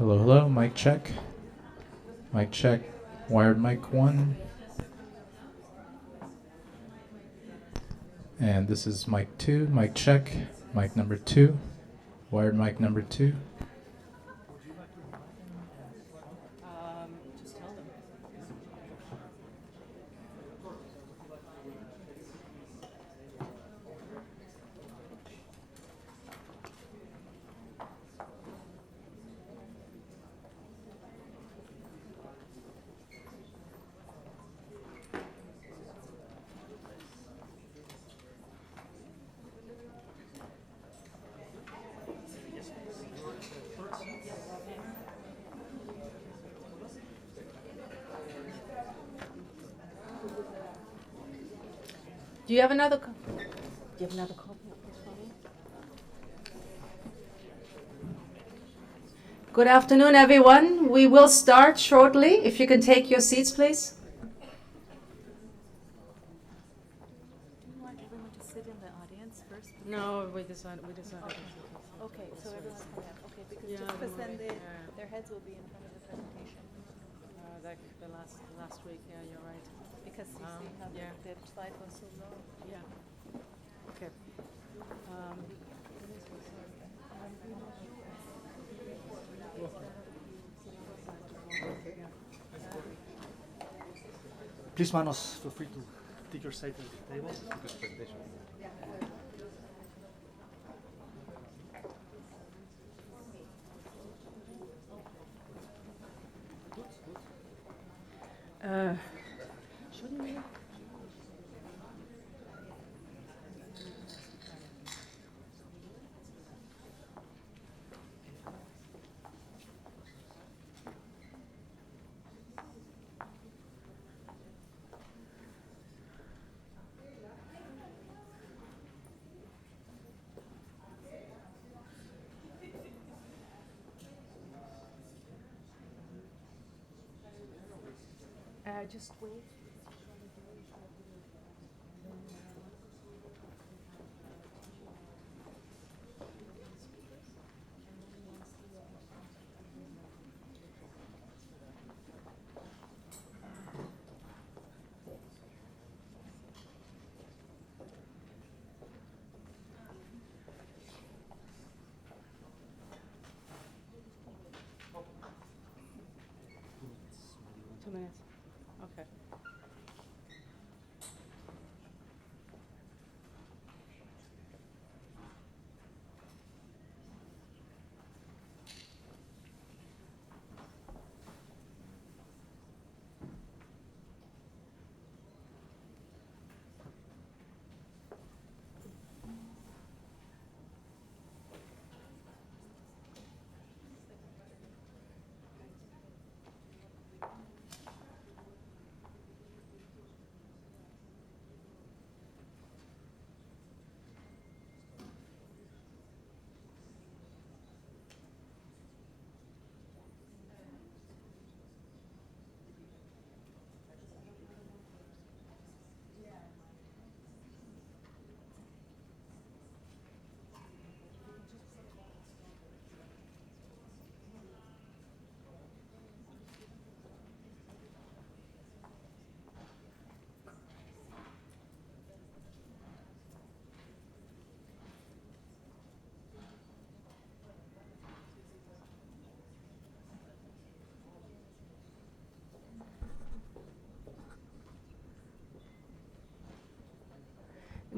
Hello, hello, mic check. Mic check, wired mic 1. And this is mic 2, mic check, mic number 2, wired mic number 2. Just tell them. Do you have another copy of this for me? Good afternoon, everyone. We will start shortly. If you can take your seats, please. Do you want everyone to sit in the audience first? No, we decided. Okay, so everyone's coming up. Okay, because Yeah, just because then yeah. their heads will be in front of the presentation. Like the last week, yeah, you're right. Because you see how yeah. the slide was so low. Yeah. Okay. Please, Munoz, feel free to take your seat at the table. Shouldn't we? Just wait. Two minutes. Okay.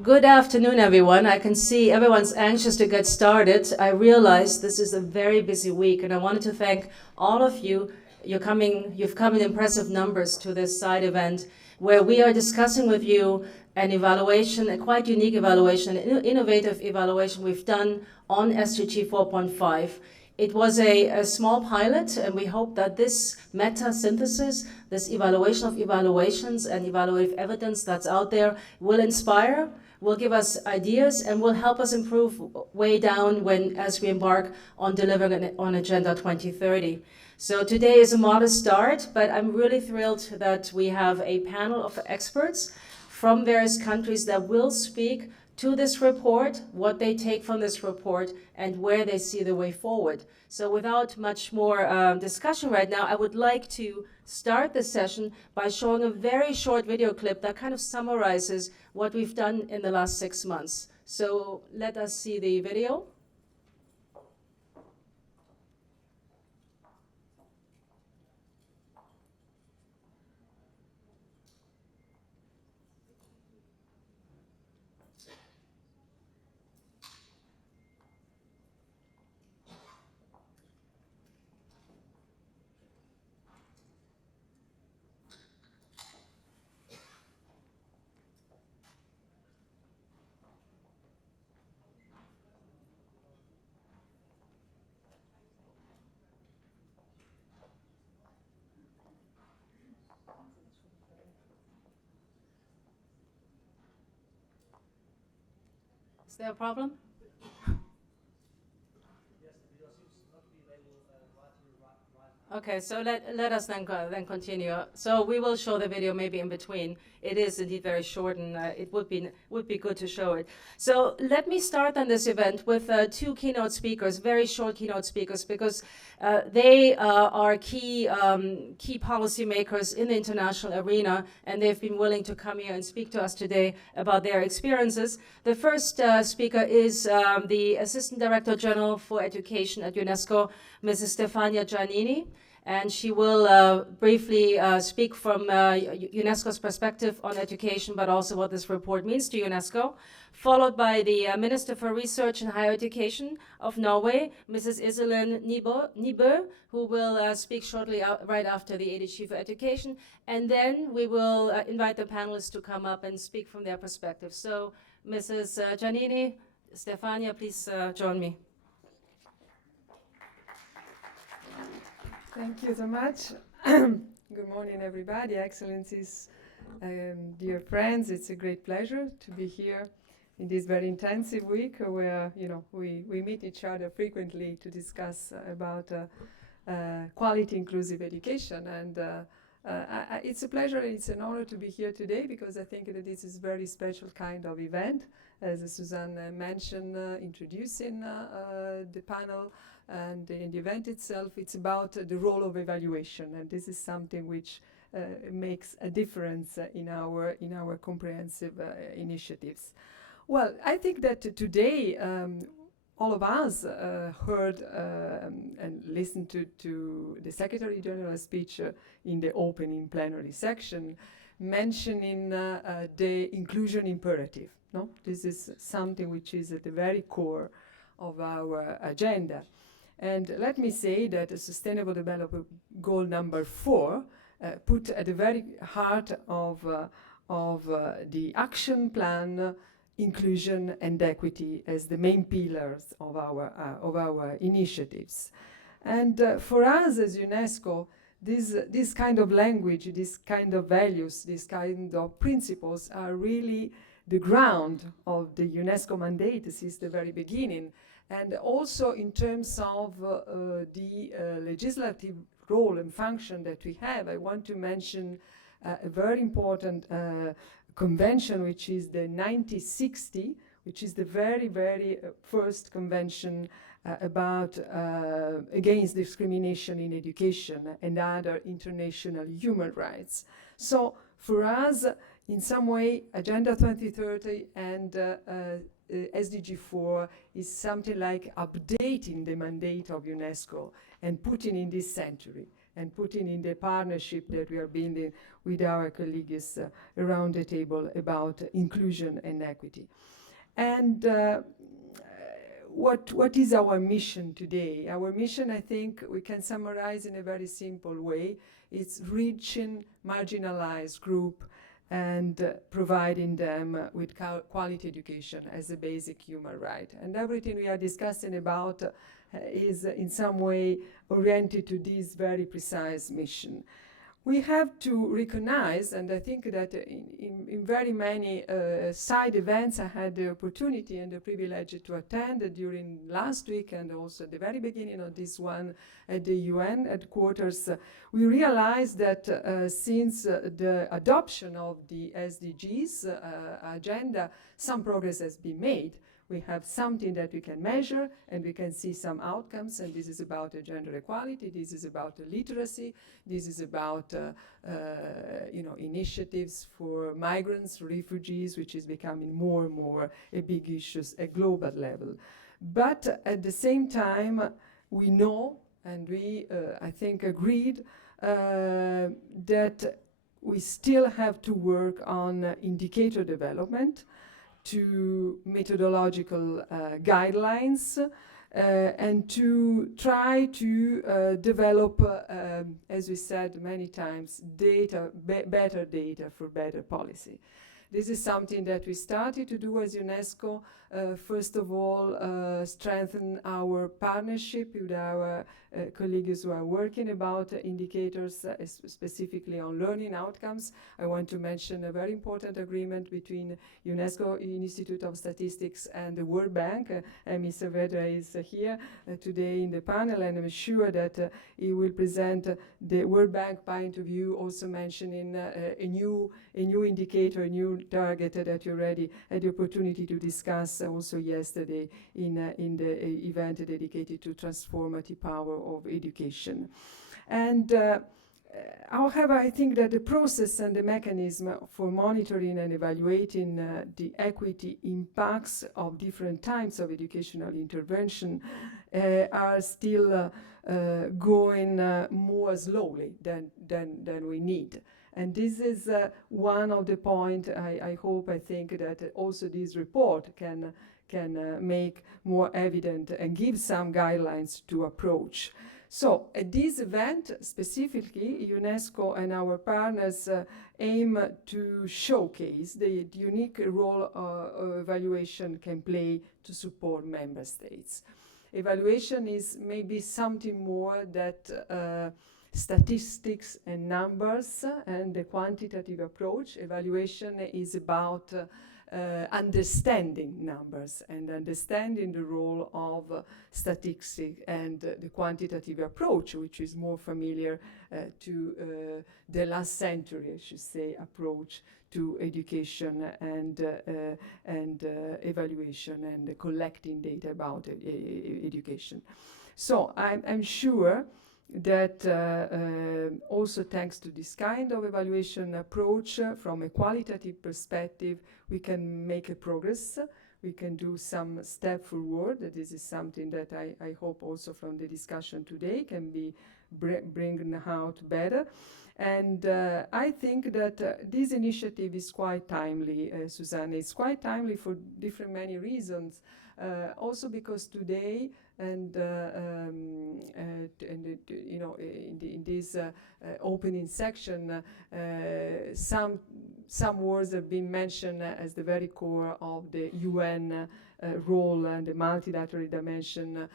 Good afternoon, everyone. I can see everyone's anxious to get started. I realize this is a very busy week, and I wanted to thank all of you. You've come in impressive numbers to this side event where we are discussing with you an evaluation, a quite unique evaluation, an innovative evaluation we've done on SDG 4.5. It was a small pilot, and we hope that this meta-synthesis, this evaluation of evaluations and evaluative evidence that's out there will inspire, will give us ideas, and will help us improve way down as we embark on delivering on Agenda 2030. So today is a modest start, but I'm really thrilled that we have a panel of experts from various countries that will speak to this report, what they take from this report, and where they see the way forward. So without much more discussion right now, I would like to start the session by showing a very short video clip that kind of summarizes what we've done in the last 6 months. So let us see the video. Is there a problem? Okay, so let us then continue. So we will show the video maybe in between. It is indeed very short, and it would be good to show it. So let me start on this event with two keynote speakers, very short keynote speakers, because they are key policymakers in the international arena, and they've been willing to come here and speak to us today about their experiences. The first speaker is the Assistant Director General for Education at UNESCO, Mrs. Stefania Giannini. And she will briefly speak from UNESCO's perspective on education, but also what this report means to UNESCO, followed by the Minister for Research and Higher Education of Norway, Mrs. Iselin Nybø, who will speak shortly right after the ADG for Education. And then we will invite the panelists to come up and speak from their perspective. So, Mrs. Giannini, Stefania, please join me. Thank you so much. Good morning, everybody. Excellencies, dear friends. It's a great pleasure to be here in this very intensive week where we meet each other frequently to discuss about quality inclusive education. And it's a pleasure, it's an honor to be here today because I think that this is a very special kind of event. As Suzanne mentioned, introducing the panel. And in the event itself, it's about the role of evaluation, and this is something which makes a difference in our comprehensive initiatives. Well, I think that today all of us heard and listened to the Secretary General's speech in the opening plenary section, mentioning the inclusion imperative. No, this is something which is at the very core of our agenda. And let me say that the Sustainable Development Goal number 4 put at the very heart of the action plan inclusion and equity as the main pillars of our initiatives. And for us as UNESCO, this kind of language, this kind of values, this kind of principles are really the ground of the UNESCO mandate since the very beginning. And also in terms of the legislative role and function that we have, I want to mention a very important convention, which is the 1960, which is the very, very first convention about against discrimination in education and other international human rights. So for us, in some way, Agenda 2030 and SDG 4 is something like updating the mandate of UNESCO and putting in this century and putting in the partnership that we are building with our colleagues around the table about inclusion and equity. And what is our mission today? Our mission, I think, we can summarize in a very simple way. It's reaching marginalized group and providing them with quality education as a basic human right. And everything we are discussing about is in some way oriented to this very precise mission. We have to recognize, and I think that in very many side events I had the opportunity and the privilege to attend during last week and also at the very beginning of this one at the UN headquarters, we realized that since the adoption of the SDGs agenda, some progress has been made. We have something that we can measure and we can see some outcomes, and this is about gender equality, this is about literacy, this is about initiatives for migrants, refugees, which is becoming more and more a big issue at global level. But at the same time, we know, and we, I think, agreed that we still have to work on indicator development, to methodological guidelines, and to try to develop, as we said many times, better data for better policy. This is something that we started to do as UNESCO. First of all, strengthen our partnership with our colleagues who are working about indicators, specifically on learning outcomes. I want to mention a very important agreement between UNESCO Institute of Statistics and the World Bank. And Mr. Vedra is here today in the panel, and I'm sure that he will present the World Bank point of view, also mentioning a new indicator, a new target that you already had the opportunity to discuss also yesterday in the event dedicated to transformative power of education. And however, I think that the process and the mechanism for monitoring and evaluating the equity impacts of different types of educational intervention are still going more slowly than we need. And this is one of the points I think that also this report can make more evident and give some guidelines to approach. So at this event, specifically, UNESCO and our partners aim to showcase the unique role evaluation can play to support member states. Evaluation is maybe something more that statistics and numbers and the quantitative approach. Evaluation is about understanding numbers and understanding the role of statistics and the quantitative approach, which is more familiar to the last century, I should say, approach to education and evaluation and collecting data about education. So I'm sure that also thanks to this kind of evaluation approach, from a qualitative perspective, we can make a progress. We can do some step forward. This is something that I hope also from the discussion today can be bringing out better. And I think that this initiative is quite timely, Susanne. It's quite timely for many reasons. Also because today in this opening section, some words have been mentioned as the very core of the UN role and the multilateral dimension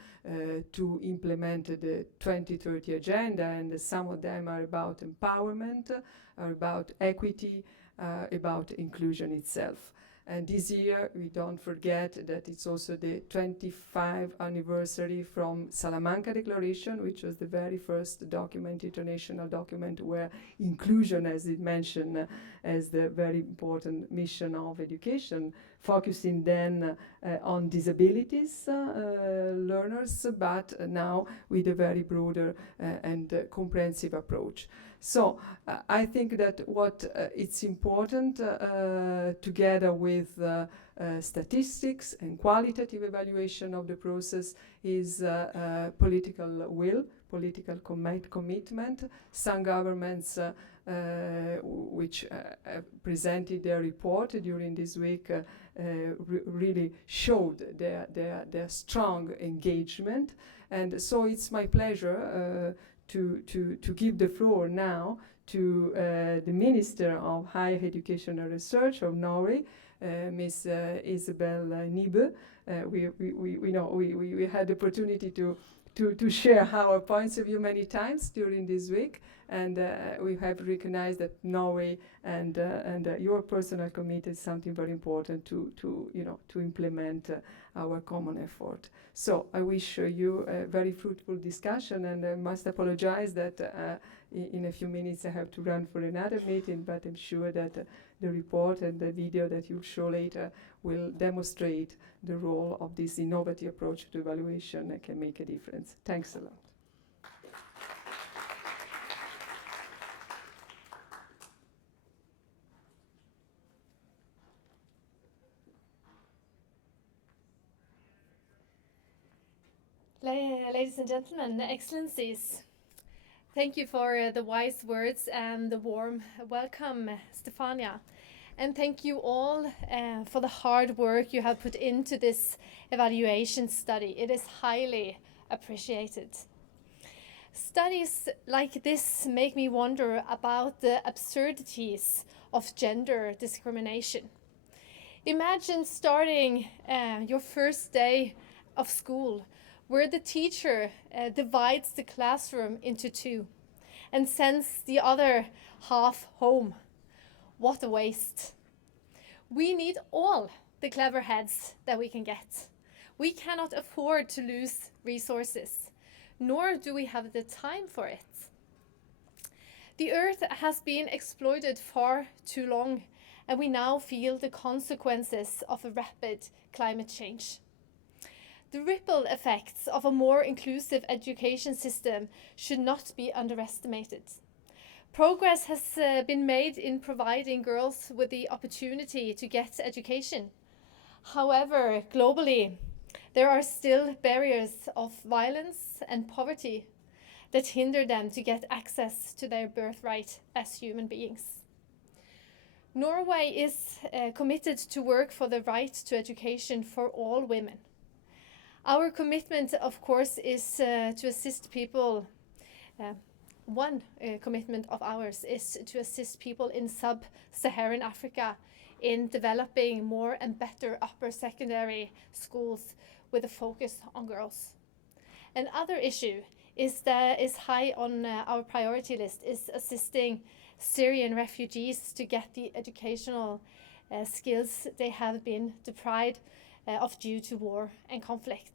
to implement the 2030 agenda, and some of them are about empowerment, are about equity, about inclusion itself. And this year, we don't forget that it's also the 25th anniversary from Salamanca Declaration, which was the very first document, international document, where inclusion, as it mentioned, as the very important mission of education, focusing then on disabilities learners, but now with a very broader and comprehensive approach. So I think that what it's important, together with statistics and qualitative evaluation of the process, is political will, political commitment. Some governments which presented their report during this week really showed their strong engagement. And so it's my pleasure to give the floor now to the Minister of Higher Education and Research of Norway, Ms. Isabel Nybø. We had the opportunity to share our points of view many times during this week, and we have recognized that Norway and your personal committee is something very important to implement our common effort. So I wish you a very fruitful discussion, and I must apologize that in a few minutes I have to run for another meeting, but I'm sure that the report and the video that you'll show later will demonstrate the role of this innovative approach to evaluation that can make a difference. Thanks a lot. Ladies and gentlemen, Excellencies, thank you for the wise words and the warm welcome, Stefania. And thank you all for the hard work you have put into this evaluation study. It is highly appreciated. Studies like this make me wonder about the absurdities of gender discrimination. Imagine starting your first day of school, where the teacher divides the classroom into two and sends the other half home. What a waste. We need all the clever heads that we can get. We cannot afford to lose resources, nor do we have the time for it. The Earth has been exploited far too long, and we now feel the consequences of a rapid climate change. The ripple effects of a more inclusive education system should not be underestimated. Progress has been made in providing girls with the opportunity to get education. However, globally, there are still barriers of violence and poverty that hinder them to get access to their birthright as human beings. Norway is committed to work for the right to education for all women. Our commitment, of course, is to assist people. One commitment of ours is to assist people in sub-Saharan Africa in developing more and better upper secondary schools with a focus on girls. Another issue that is high on our priority list is assisting Syrian refugees to get the educational skills they have been deprived of due to war and conflict.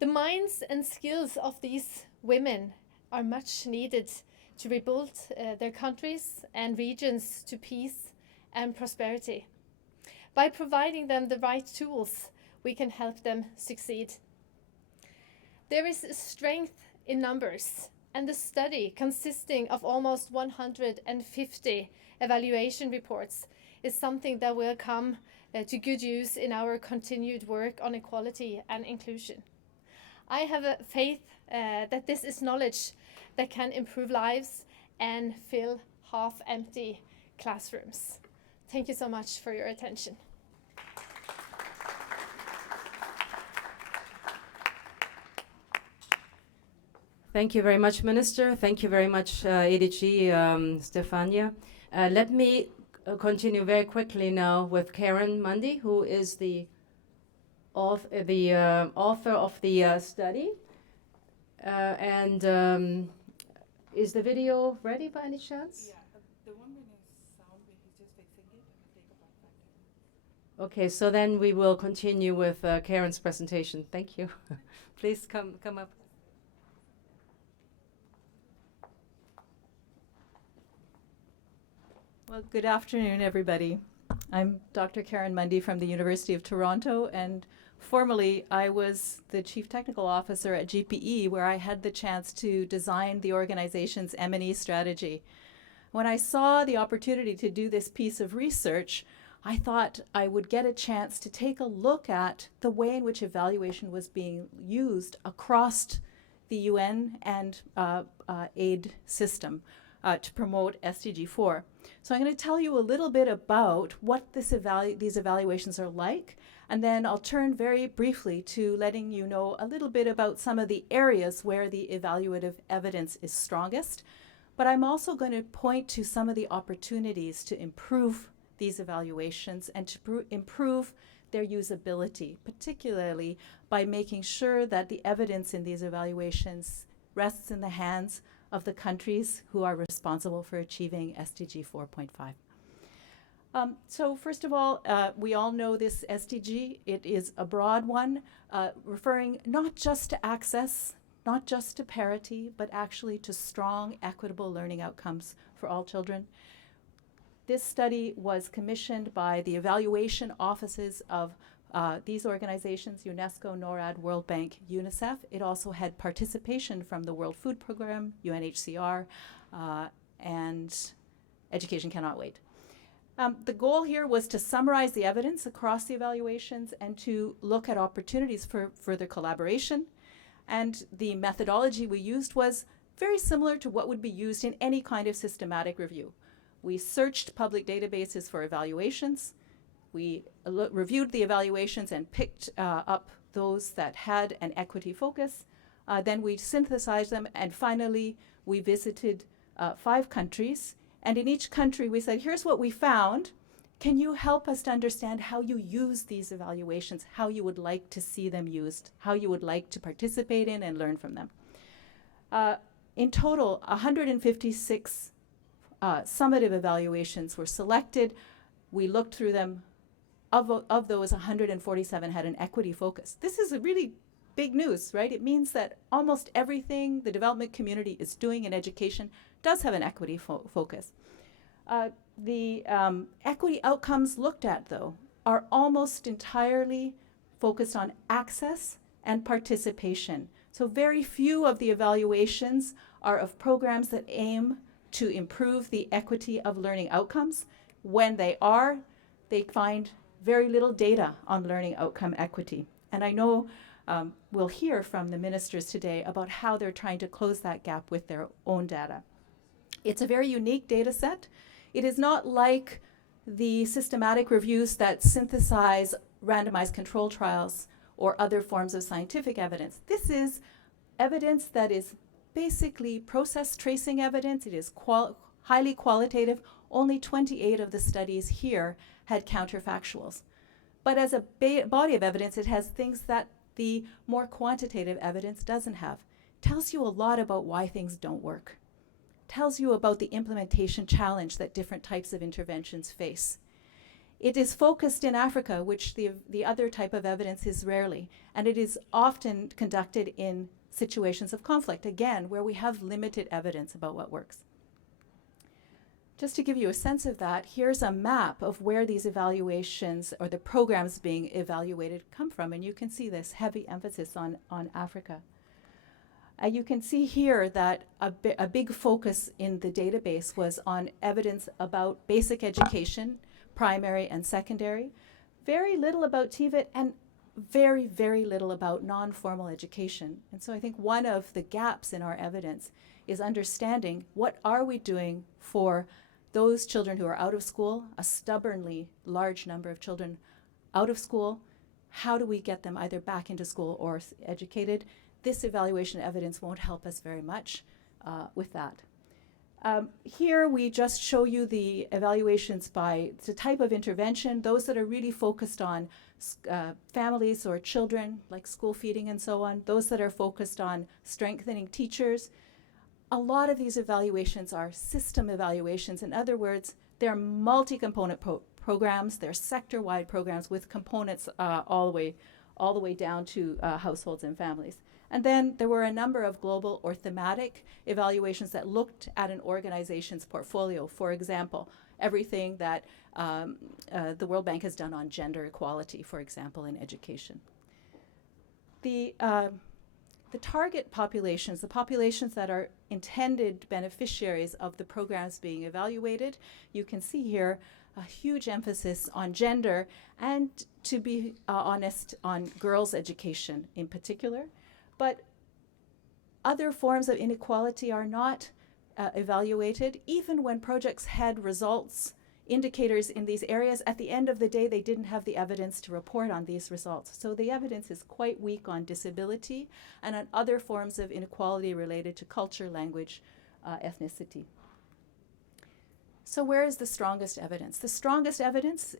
The minds and skills of these women are much needed to rebuild their countries and regions to peace and prosperity. By providing them the right tools, we can help them succeed. There is strength in numbers, and the study, consisting of almost 150 evaluation reports, is something that will come to good use in our continued work on equality and inclusion. I have a faith that this is knowledge that can improve lives and fill half-empty classrooms. Thank you so much for your attention. Thank you very much, Minister. Thank you very much, ADG, Stefania. Let me continue very quickly now with Karen Mundy, who is the author of the study. Is the video ready by any chance? Yeah, the one with his sound, he's just fixing it, and it'll take about 5 minutes. Okay, so then we will continue with Karen's presentation. Thank you. Please come up. Well, good afternoon, everybody. I'm Dr. Karen Mundy from the University of Toronto, and formerly I was the Chief Technical Officer at GPE, where I had the chance to design the organization's M&E strategy. When I saw the opportunity to do this piece of research, I thought I would get a chance to take a look at the way in which evaluation was being used across the UN and aid system to promote SDG 4. So I'm going to tell you a little bit about what these evaluations are like, and then I'll turn very briefly to letting you know a little bit about some of the areas where the evaluative evidence is strongest. But I'm also going to point to some of the opportunities to improve these evaluations and to improve their usability, particularly by making sure that the evidence in these evaluations rests in the hands of the countries who are responsible for achieving SDG 4.5. So first of all, we all know this SDG. It is a broad one, referring not just to access, not just to parity, but actually to strong, equitable learning outcomes for all children. This study was commissioned by the evaluation offices of these organizations, UNESCO, NORAD, World Bank, UNICEF. It also had participation from the World Food Program, UNHCR, and Education Cannot Wait. The goal here was to summarize the evidence across the evaluations and to look at opportunities for further collaboration. And the methodology we used was very similar to what would be used in any kind of systematic review. We searched public databases for evaluations. We reviewed the evaluations and picked up those that had an equity focus. Then we synthesized them, and finally we visited 5 countries. And in each country we said, here's what we found. Can you help us to understand how you use these evaluations, how you would like to see them used, how you would like to participate in and learn from them? In total, 156 summative evaluations were selected. We looked through them. Of those, 147 had an equity focus. This is a really big news, right? It means that almost everything the development community is doing in education does have an equity focus. The equity outcomes looked at, though, are almost entirely focused on access and participation. So very few of the evaluations are of programs that aim to improve the equity of learning outcomes. When they are, they find very little data on learning outcome equity. And I know we'll hear from the ministers today about how they're trying to close that gap with their own data. It's a very unique data set. It is not like the systematic reviews that synthesize randomized control trials or other forms of scientific evidence. This is evidence that is basically process tracing evidence. It is highly qualitative. Only 28 of the studies here had counterfactuals. But as a body of evidence, it has things that the more quantitative evidence doesn't have. Tells you a lot about why things don't work. Tells you about the implementation challenge that different types of interventions face. It is focused in Africa, which the other type of evidence is rarely, and it is often conducted in situations of conflict, again, where we have limited evidence about what works. Just to give you a sense of that, here's a map of where these evaluations or the programs being evaluated come from, and you can see this heavy emphasis on Africa. You can see here that a big focus in the database was on evidence about basic education, primary and secondary, very little about TVET, and very, very little about non-formal education. And so I think one of the gaps in our evidence is understanding what are we doing for those children who are out of school, a stubbornly large number of children out of school. How do we get them either back into school or educated? This evaluation evidence won't help us very much with that. Here we just show you the evaluations by the type of intervention, those that are really focused on families or children, like school feeding and so on, those that are focused on strengthening teachers. A lot of these evaluations are system evaluations. In other words, they're multi-component programs, they're sector-wide programs with components all the way down to households and families. And then there were a number of global or thematic evaluations that looked at an organization's portfolio. For example, everything that the World Bank has done on gender equality, for example, in education. The target populations, the populations that are intended beneficiaries of the programs being evaluated, you can see here a huge emphasis on gender and, to be honest, on girls' education in particular. But other forms of inequality are not evaluated. Even when projects had results, indicators in these areas, at the end of the day, they didn't have the evidence to report on these results. So the evidence is quite weak on disability and on other forms of inequality related to culture, language, ethnicity. So where is the strongest evidence? The strongest evidence,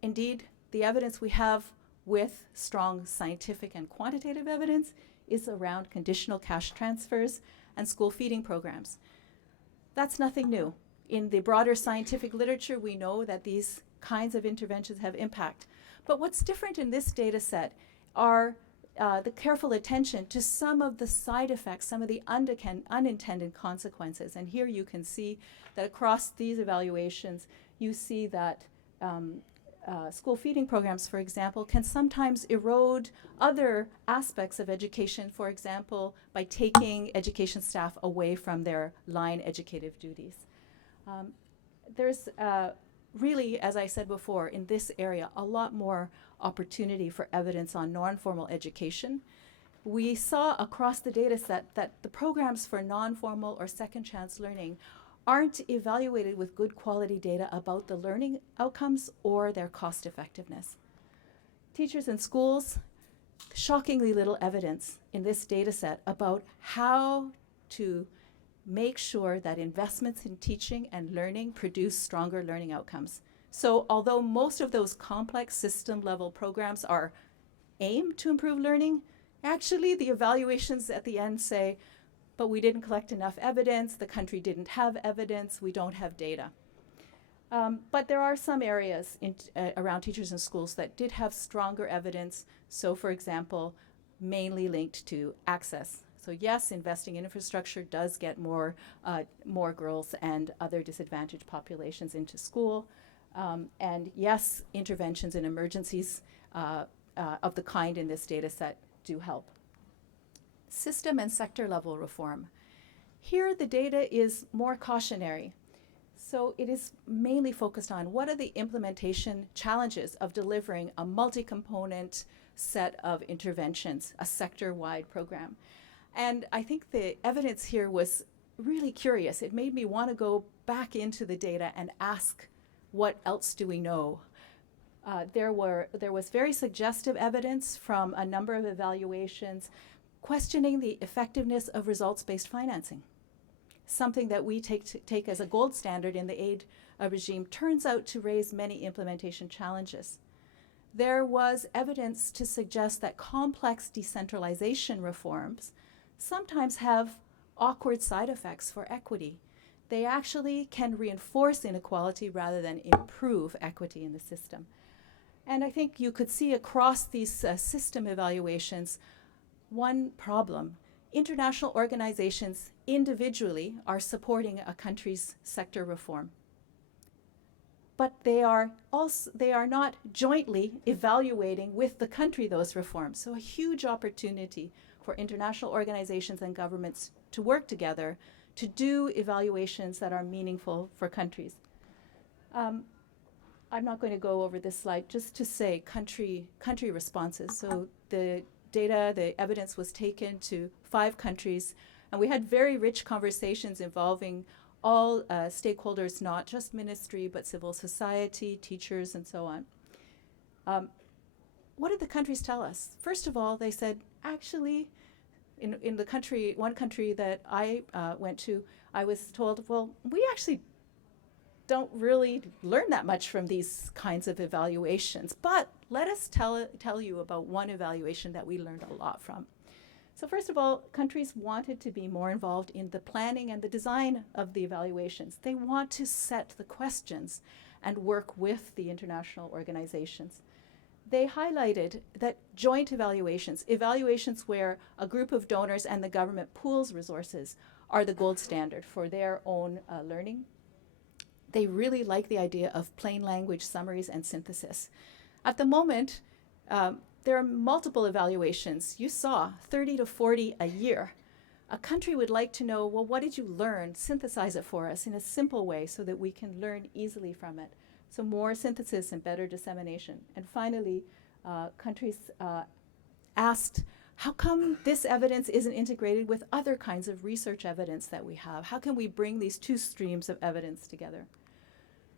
indeed, the evidence we have with strong scientific and quantitative evidence is around conditional cash transfers and school feeding programs. That's nothing new. In the broader scientific literature, we know that these kinds of interventions have impact. But what's different in this data set are the careful attention to some of the side effects, some of the unintended consequences. And here you can see that across these evaluations, you see that school feeding programs, for example, can sometimes erode other aspects of education, for example, by taking education staff away from their line educative duties. There's really, as I said before, in this area, a lot more opportunity for evidence on non-formal education. We saw across the data set that the programs for non-formal or second chance learning aren't evaluated with good quality data about the learning outcomes or their cost effectiveness. Teachers in schools, shockingly little evidence in this data set about how to make sure that investments in teaching and learning produce stronger learning outcomes. So although most of those complex system level programs are aimed to improve learning, actually the evaluations at the end say, but we didn't collect enough evidence, the country didn't have evidence, we don't have data. But there are some areas around teachers in schools that did have stronger evidence. So for example, mainly linked to access. So yes, investing in infrastructure does get more girls and other disadvantaged populations into school. And yes, interventions in emergencies of the kind in this data set do help. System and sector level reform. Here the data is more cautionary. So it is mainly focused on what are the implementation challenges of delivering a multi-component set of interventions, a sector-wide program. And I think the evidence here was really curious. It made me want to go back into the data and ask, what else do we know? There was very suggestive evidence from a number of evaluations questioning the effectiveness of results-based financing. Something that we take as a gold standard in the aid regime turns out to raise many implementation challenges. There was evidence to suggest that complex decentralization reforms sometimes have awkward side effects for equity. They actually can reinforce inequality rather than improve equity in the system. And I think you could see across these system evaluations one problem. International organizations individually are supporting a country's sector reform. But they are not jointly evaluating with the country those reforms. So a huge opportunity for international organizations and governments to work together to do evaluations that are meaningful for countries. I'm not going to go over this slide, just to say country responses. So the data, the evidence was taken to 5 countries, and we had very rich conversations involving all stakeholders, not just ministry, but civil society, teachers, and so on. What did the countries tell us? First of all, they said, actually, in the country, one country that I went to, I was told, well, we actually don't really learn that much from these kinds of evaluations, but let us tell you about one evaluation that we learned a lot from. So first of all, countries wanted to be more involved in the planning and the design of the evaluations. They want to set the questions and work with the international organizations. They highlighted that joint evaluations where a group of donors and the government pools resources, are the gold standard for their own learning. They really like the idea of plain language summaries and synthesis. At the moment, there are multiple evaluations. You saw 30 to 40 a year. A country would like to know, well, what did you learn? Synthesize it for us in a simple way so that we can learn easily from it. So more synthesis and better dissemination. And finally, countries asked, how come this evidence isn't integrated with other kinds of research evidence that we have? How can we bring these two streams of evidence together?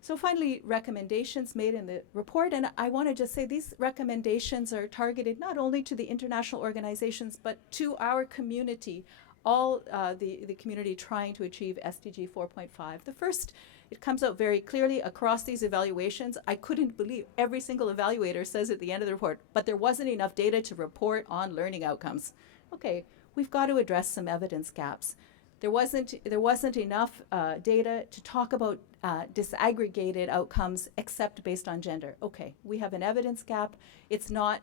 So finally, recommendations made in the report, and I want to just say these recommendations are targeted not only to the international organizations, but to our community, all the community trying to achieve SDG 4.5. The first, it comes out very clearly across these evaluations. I couldn't believe every single evaluator says at the end of the report, but there wasn't enough data to report on learning outcomes. Okay, we've got to address some evidence gaps. There wasn't enough data to talk about disaggregated outcomes except based on gender. Okay, we have an evidence gap. It's not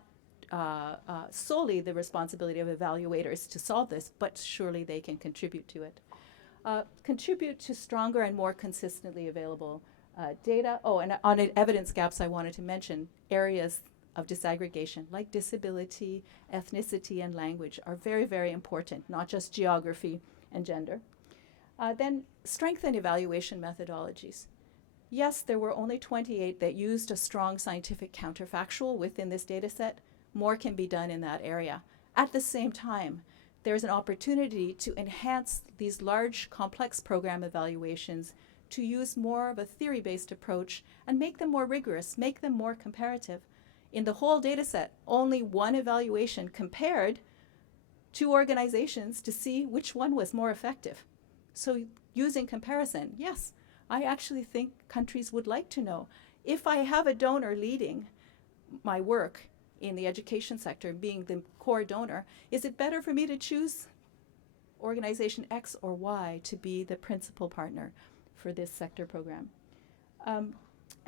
solely the responsibility of evaluators to solve this, but surely they can contribute to it. Contribute to stronger and more consistently available data. Oh, and on evidence gaps, I wanted to mention areas of disaggregation like disability, ethnicity, and language are very, very important, not just geography and gender. Then strengthen evaluation methodologies. Yes, there were only 28 that used a strong scientific counterfactual within this data set. More can be done in that area. At the same time, there's an opportunity to enhance these large, complex program evaluations to use more of a theory-based approach and make them more rigorous, make them more comparative. In the whole data set, only one evaluation compared two organizations to see which one was more effective. So using comparison, yes, I actually think countries would like to know. If I have a donor leading my work in the education sector, being the core donor, is it better for me to choose organization X or Y to be the principal partner for this sector program? And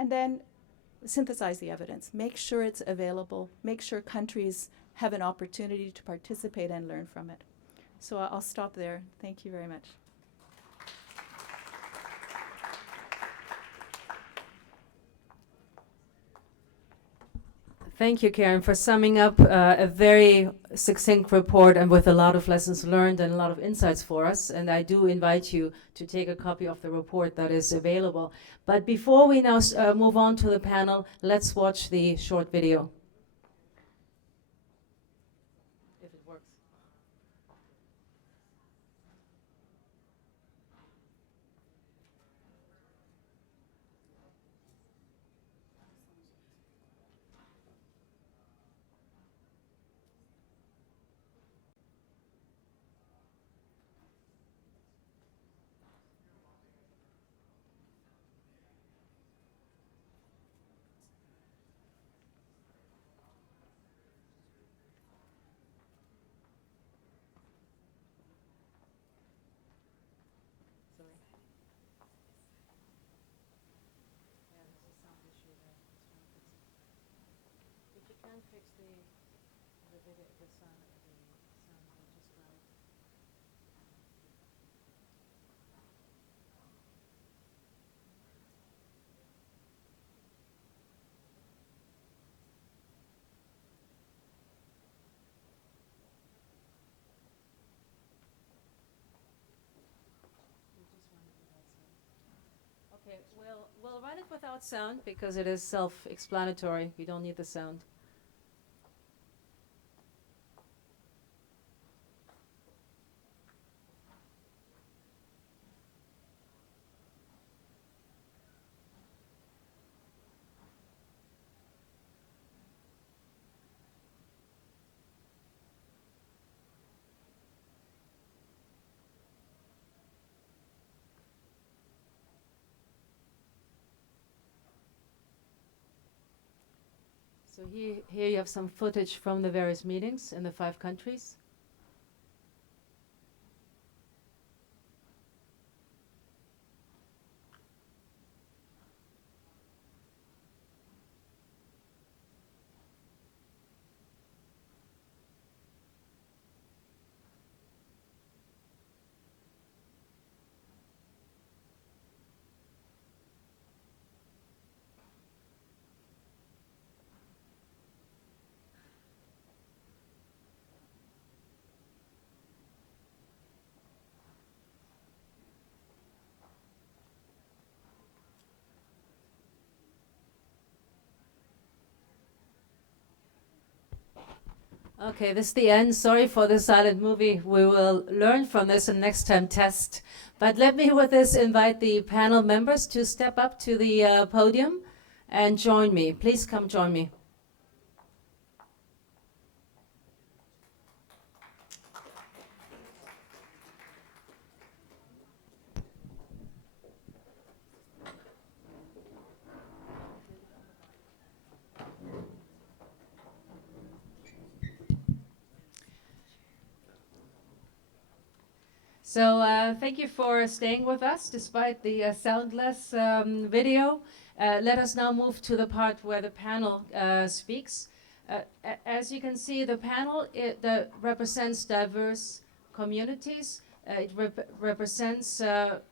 then synthesize the evidence. Make sure it's available. Make sure countries have an opportunity to participate and learn from it. So I'll stop there. Thank you very much. Thank you, Karen, for summing up a very succinct report and with a lot of lessons learned and a lot of insights for us. And I do invite you to take a copy of the report that is available. But before we now move on to the panel, let's watch the short video. If it works. Okay, we'll run it without sound because it is self-explanatory. We don't need the sound. So here you have some footage from the various meetings in the 5 countries. Okay, this is the end. Sorry for the silent movie. We will learn from this and next time test. But let me with this invite the panel members to step up to the podium and join me. Please come join me. So thank you for staying with us despite the soundless video. Let us now move to the part where the panel speaks. As you can see, the panel represents diverse communities. It represents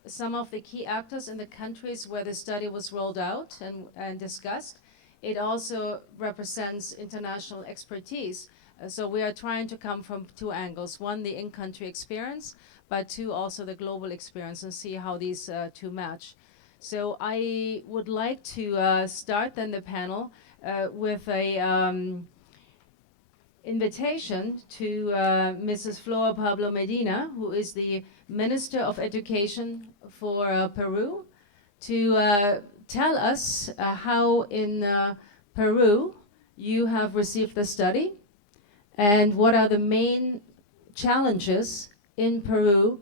some of the key actors in the countries where the study was rolled out and discussed. It also represents international expertise. So we are trying to come from two angles. One, the in-country experience, but two, also the global experience, and see how these two match. So I would like to start then the panel with a invitation to Mrs. Flor Pablo Medina, who is the Minister of Education for Peru, to tell us how in Peru you have received the study and what are the main challenges in Peru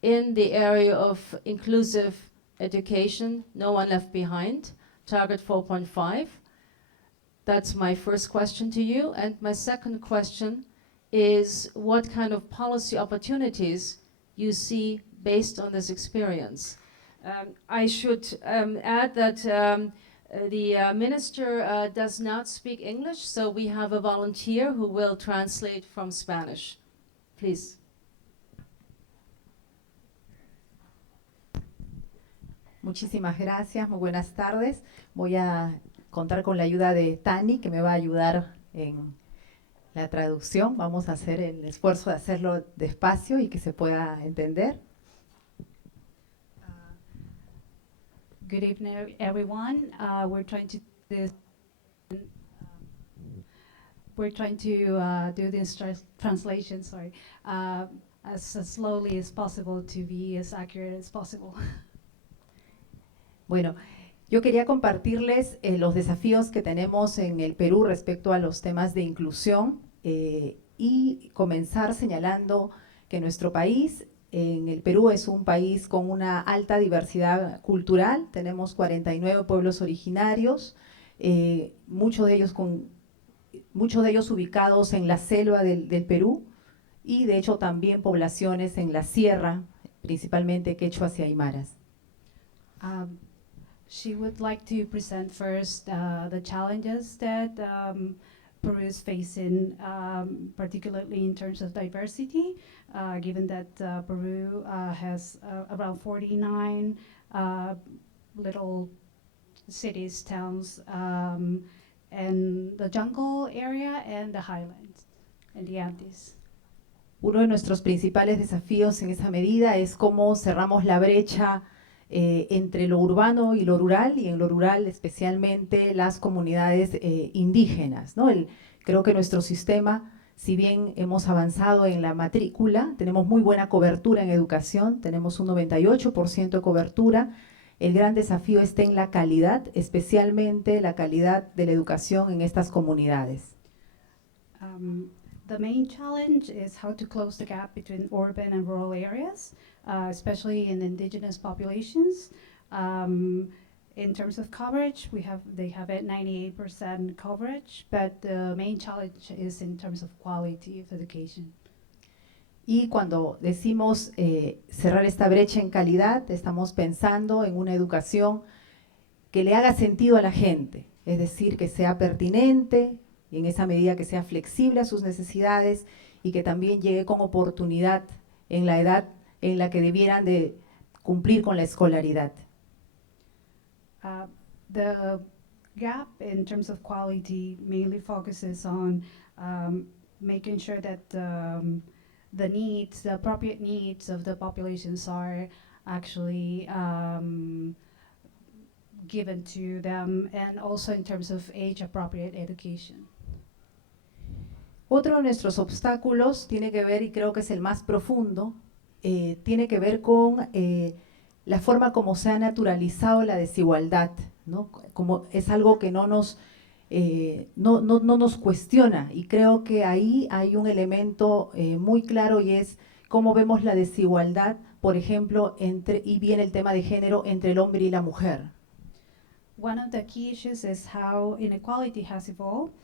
in the area of inclusive education, no one left behind, target 4.5. That's my first question to you. And my second question is what kind of policy opportunities you see based on this experience. I should add that the minister does not speak English, so we have a volunteer who will translate from Spanish. Please. Muchísimas gracias, muy buenas tardes. Voy a contar con la ayuda de Tani, que me va a ayudar en la traducción. Vamos a hacer el esfuerzo de hacerlo despacio y que se pueda entender. Good evening, everyone. We're trying to do this translation. As slowly as possible to be as accurate as possible. Bueno, yo quería compartirles los desafíos que tenemos en el Perú respecto a los temas de inclusión y comenzar señalando que nuestro país, en el Perú, es un país con una alta diversidad cultural. Tenemos 49 pueblos originarios, muchos de ellos ubicados en la selva del Perú y de hecho también poblaciones en la sierra, principalmente quechuas y aymaras. She would like to present first the challenges that Peru is facing, particularly in terms of diversity, given that Peru has around 49 little cities, towns, and the jungle area and the highlands and the Andes. Uno de nuestros principales desafíos en esa medida es cómo cerramos la brecha entre lo urbano y lo rural, y en lo rural especialmente las comunidades indígenas, ¿no? Creo que nuestro sistema, si bien hemos avanzado en la matrícula, tenemos muy buena cobertura en educación, tenemos un 98% de cobertura. El gran desafío está en la calidad, especialmente la calidad de la educación en estas comunidades. The main challenge is how to close the gap between urban and rural areas, especially in indigenous populations. In terms of coverage, they have at 98% coverage, but the main challenge is in terms of quality of education. Y cuando decimos cerrar esta brecha en calidad, estamos pensando en una educación que le haga sentido a la gente, es decir, que sea pertinente, y en esa medida que sea flexible a sus necesidades y que también llegue con oportunidad en la edad en la que debieran de cumplir con la escolaridad. The gap in terms of quality mainly focuses on making sure that the appropriate needs of the populations are actually given to them, and also in terms of age-appropriate education. Otro de nuestros obstáculos tiene que ver, y creo que es el más profundo, tiene que ver con la forma como se ha naturalizado la desigualdad, ¿no? Como es algo que no nos cuestiona, y creo que ahí hay un elemento muy claro, y es cómo vemos la desigualdad, por ejemplo, y viene el tema de género entre el hombre y la mujer. One of the key issues is how inequality has evolved,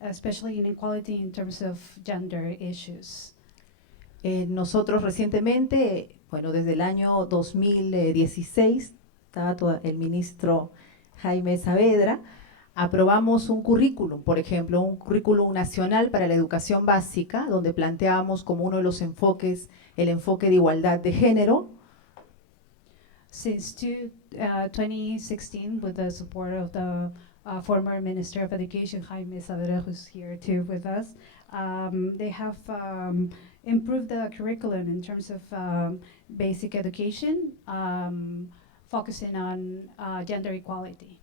especially inequality in terms of gender issues. Nosotros recientemente, bueno, desde el año 2016, estaba el ministro Jaime Saavedra, aprobamos un currículum, por ejemplo, un currículum nacional para la educación básica, donde planteábamos como uno de los enfoques el enfoque de igualdad de género. Since 2016, with the support of the former Minister of Education, Jaime Saavedra, who's here too with us, they have improved the curriculum in terms of basic education, focusing on gender equality.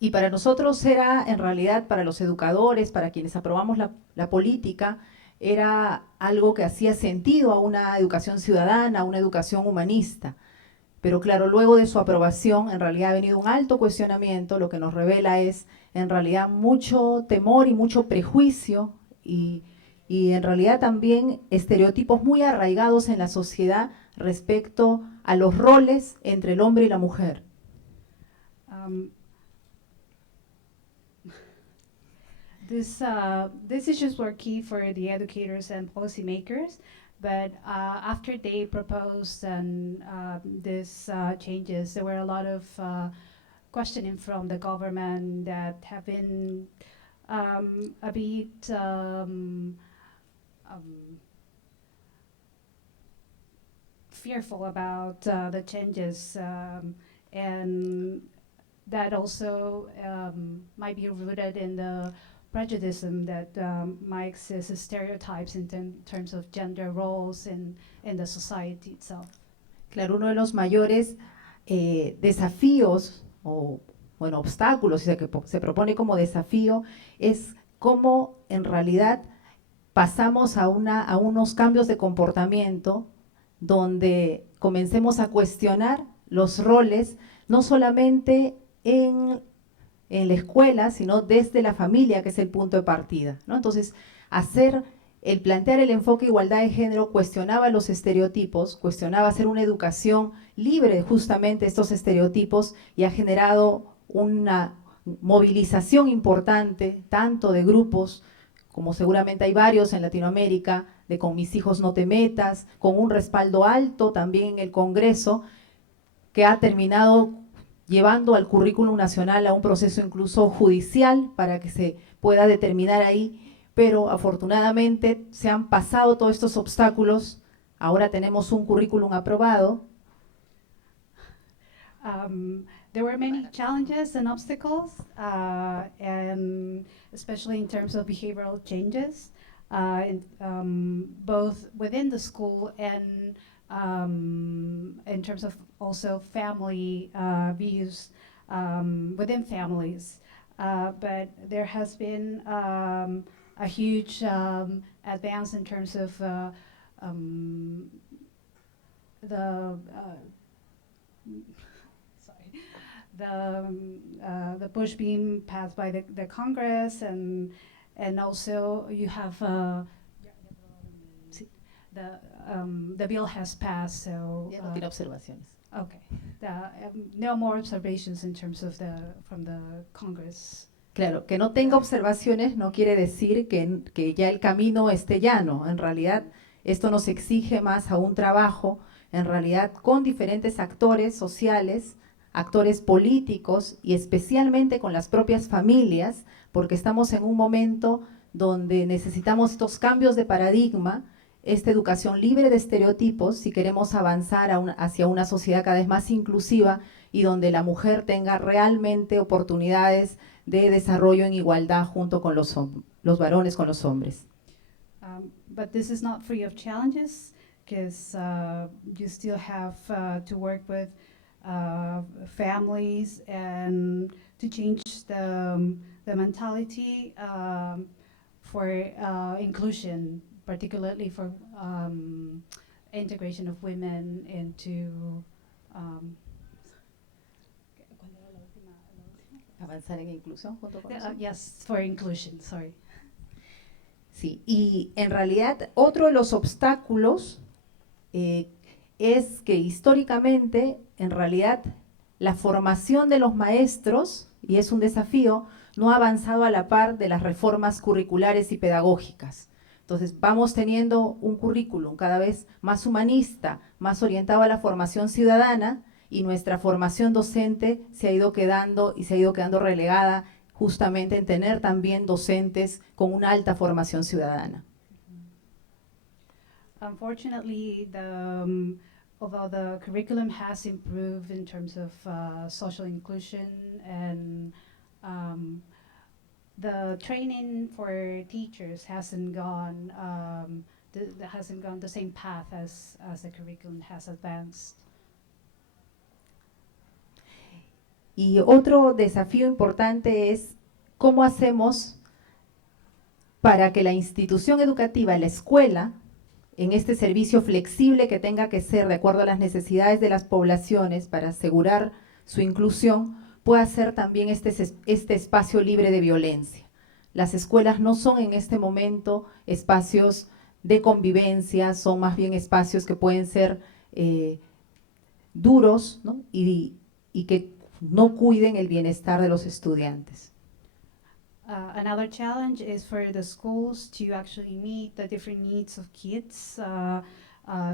Y para nosotros era, en realidad, para los educadores, para quienes aprobamos la política, era algo que hacía sentido a una educación ciudadana, a una educación humanista. Pero claro, luego de su aprobación, en realidad ha venido un alto cuestionamiento, lo que nos revela es, en realidad, mucho temor y mucho prejuicio y en realidad también estereotipos muy arraigados en la sociedad respecto a los roles entre el hombre y la mujer. These issues were key for the educators and policymakers, but after they proposed and these changes, there were a lot of questioning from the government that have been a bit fearful about the changes, and that also might be rooted in the prejudice that might exist as stereotypes in terms of gender roles in the society itself. Claro, uno de los mayores desafíos o, bueno, obstáculos que se propone como desafío es cómo en realidad pasamos a unos cambios de comportamiento donde comencemos a cuestionar los roles, no solamente en la escuela, sino desde la familia, que es el punto de partida, ¿no? Entonces, plantear el enfoque de igualdad de género cuestionaba los estereotipos, cuestionaba hacer una educación libre de justamente estos estereotipos y ha generado una movilización importante, tanto de grupos, como seguramente hay varios en Latinoamérica, de Con mis hijos no te metas, con un respaldo alto también en el Congreso, que ha terminado llevando al currículum nacional a un proceso incluso judicial para que se pueda determinar ahí, pero afortunadamente se han pasado todos estos obstáculos, ahora tenemos un currículum aprobado. There were many challenges and obstacles, and especially in terms of behavioral changes, both within the school and in terms of also family views within families. But there has been a huge advance in terms of the push being passed by the Congress, and also you have the bill has passed, so Ya no tiene observaciones. okay. No more observations in terms of from the Congress. Claro, que no tenga observaciones no quiere decir que ya el camino esté llano. En realidad, esto nos exige más a un trabajo, en realidad, con diferentes actores sociales, actores políticos y especialmente con las propias familias, porque estamos en un momento donde necesitamos estos cambios de paradigma, esta educación libre de estereotipos, si queremos avanzar hacia una sociedad cada vez más inclusiva y donde la mujer tenga realmente oportunidades de desarrollo en igualdad junto con los varones con los hombres. But this is not free of challenges, because you still have to work with families and to change the mentality for inclusion, particularly for integration of women into Avanzar en inclusión junto con los hombres. yes, for inclusion, sorry. Sí, y en realidad otro de los obstáculos es que históricamente, en realidad, la formación de los maestros, y es un desafío, no ha avanzado a la par de las reformas curriculares y pedagógicas. Entonces, vamos teniendo un currículum cada vez más humanista, más orientado a la formación ciudadana, y nuestra formación docente se ha ido quedando relegada justamente en tener también docentes con una alta formación ciudadana. Unfortunately, although the curriculum has improved in terms of social inclusion and the training for teachers hasn't gone the same path as the curriculum has advanced. Y otro desafío importante es cómo hacemos para que la institución educativa, la escuela, en este servicio flexible que tenga que ser de acuerdo a las necesidades de las poblaciones para asegurar su inclusión, pueda ser también este espacio libre de violencia. Las escuelas no son en este momento espacios de convivencia, son más bien espacios que pueden ser duros, ¿no? y que no cuiden el bienestar de los estudiantes. Another challenge is for the schools to actually meet the different needs of kids,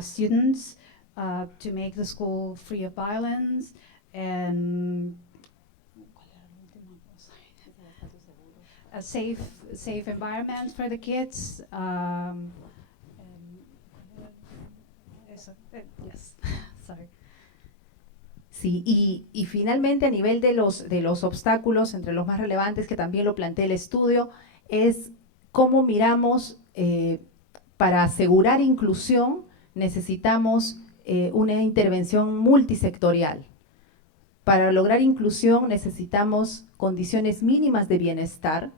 students, to make the school free of violence and a safe environment for the kids. Yes, sorry. Sí, y finalmente a nivel de los obstáculos, entre los más relevantes que también lo plantea el estudio, es cómo miramos para asegurar inclusión necesitamos una intervención multisectorial. Para lograr inclusión necesitamos condiciones mínimas de bienestar.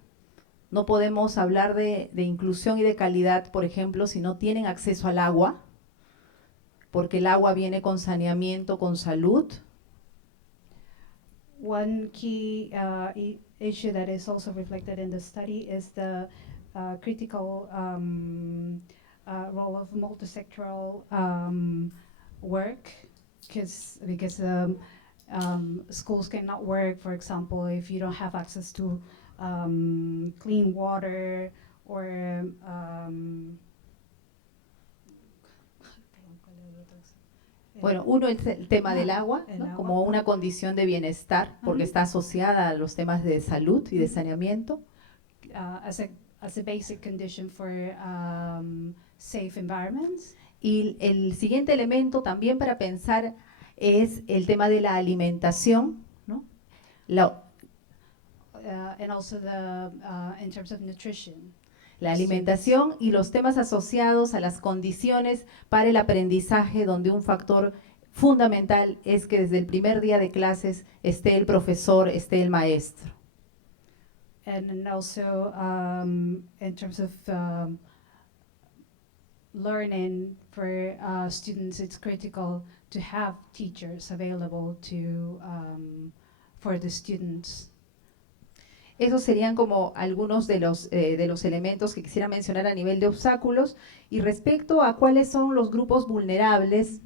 No podemos hablar de inclusión y de calidad, por ejemplo, si no tienen acceso al agua, porque el agua viene con saneamiento, con salud. One key issue that is also reflected in the study is the critical role of multisectoral work, because schools cannot work, for example, if you don't have access to clean water or Bueno, uno es el tema del agua, ¿no? Como una condición de bienestar, porque está asociada a los temas de salud y de saneamiento. As a basic condition for safe environments. Y el siguiente elemento también para pensar es el tema de la alimentación, ¿no? And also in terms of nutrition. La alimentación y los temas asociados a las condiciones para el aprendizaje, donde un factor fundamental es que desde el primer día de clases esté el profesor, esté el maestro. And also in terms of learning for students, it's critical to have teachers available for the students. Esos serían como algunos de los elementos que quisiera mencionar a nivel de obstáculos. Y respecto a cuáles son los grupos vulnerables.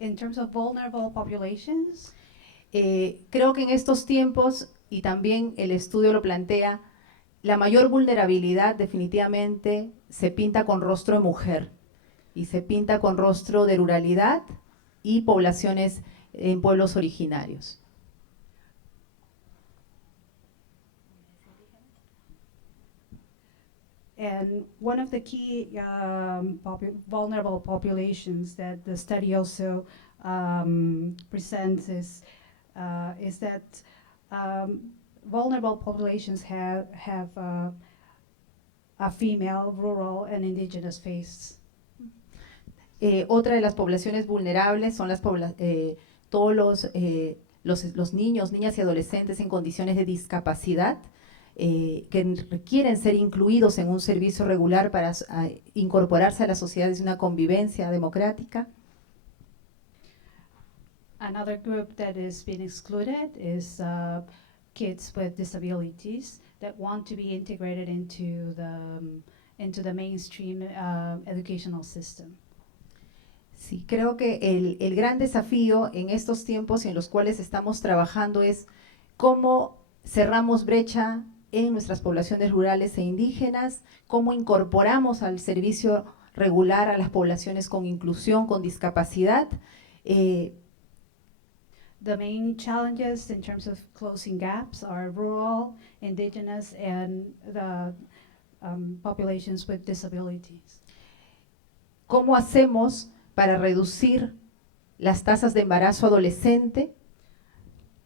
In terms of vulnerable populations. Creo que en estos tiempos, y también el estudio lo plantea, la mayor vulnerabilidad definitivamente se pinta con rostro de mujer. Y se pinta con rostro de ruralidad y poblaciones en pueblos originarios. And one of the key vulnerable populations that the study also presents is that vulnerable populations have a female, rural, and indigenous face. Otra de las poblaciones vulnerables son todos los niños, niñas y adolescentes en condiciones de discapacidad, que requieren ser incluidos en un servicio regular para incorporarse a la sociedad desde una convivencia democrática. Another group that is being excluded is kids with disabilities that want to be integrated into the mainstream educational system. Sí, creo que el gran desafío en estos tiempos en los cuales estamos trabajando es cómo cerramos brecha en nuestras poblaciones rurales e indígenas, cómo incorporamos al servicio regular a las poblaciones con inclusión, con discapacidad. The main challenges in terms of closing gaps are rural, indigenous, and the populations with disabilities. ¿Cómo hacemos para reducir las tasas de embarazo adolescente?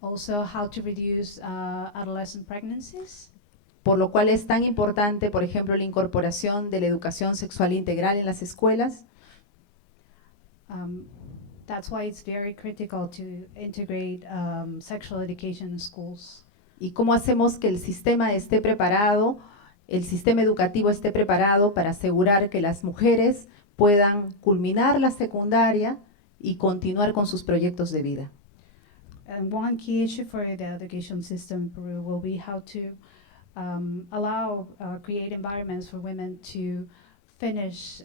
Also, how to reduce adolescent pregnancies. Por lo cual es tan importante, por ejemplo, la incorporación de la educación sexual integral en las escuelas. That's why it's very critical to integrate sexual education in schools. ¿Y cómo hacemos que el sistema esté preparado, el sistema educativo esté preparado para asegurar que las mujeres puedan culminar la secundaria y continuar con sus proyectos de vida? And one key issue for the education system in Peru will be how to create environments for women to finish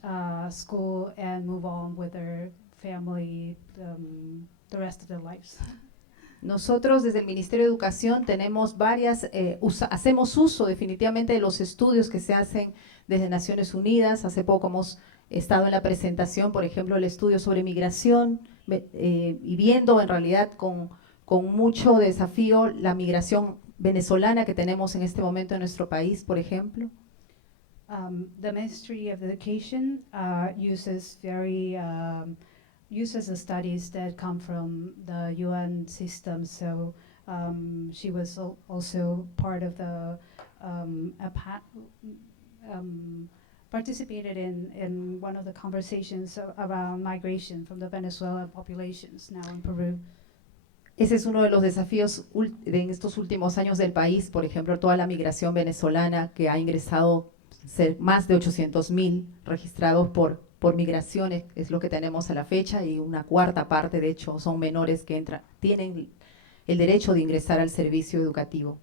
school and move on with their family the rest of their lives. Nosotros desde el Ministerio de Educación tenemos hacemos uso definitivamente de los estudios que se hacen desde Naciones Unidas. Hace poco hemos estado en la presentación, por ejemplo, el estudio sobre migración, y viendo en realidad con mucho desafío la migración venezolana que tenemos en este momento en nuestro país, por ejemplo. The Ministry of Education uses the studies that come from the UN system. So she was also part of the participated in one of the conversations around migration from the Venezuelan populations now in Peru. Ese es uno de los desafíos en estos últimos años del país, por ejemplo, toda la migración venezolana que ha ingresado más de 800,000 registrados por migraciones, es lo que tenemos a la fecha, y una cuarta parte, de hecho, son menores que tienen el derecho de ingresar al servicio educativo.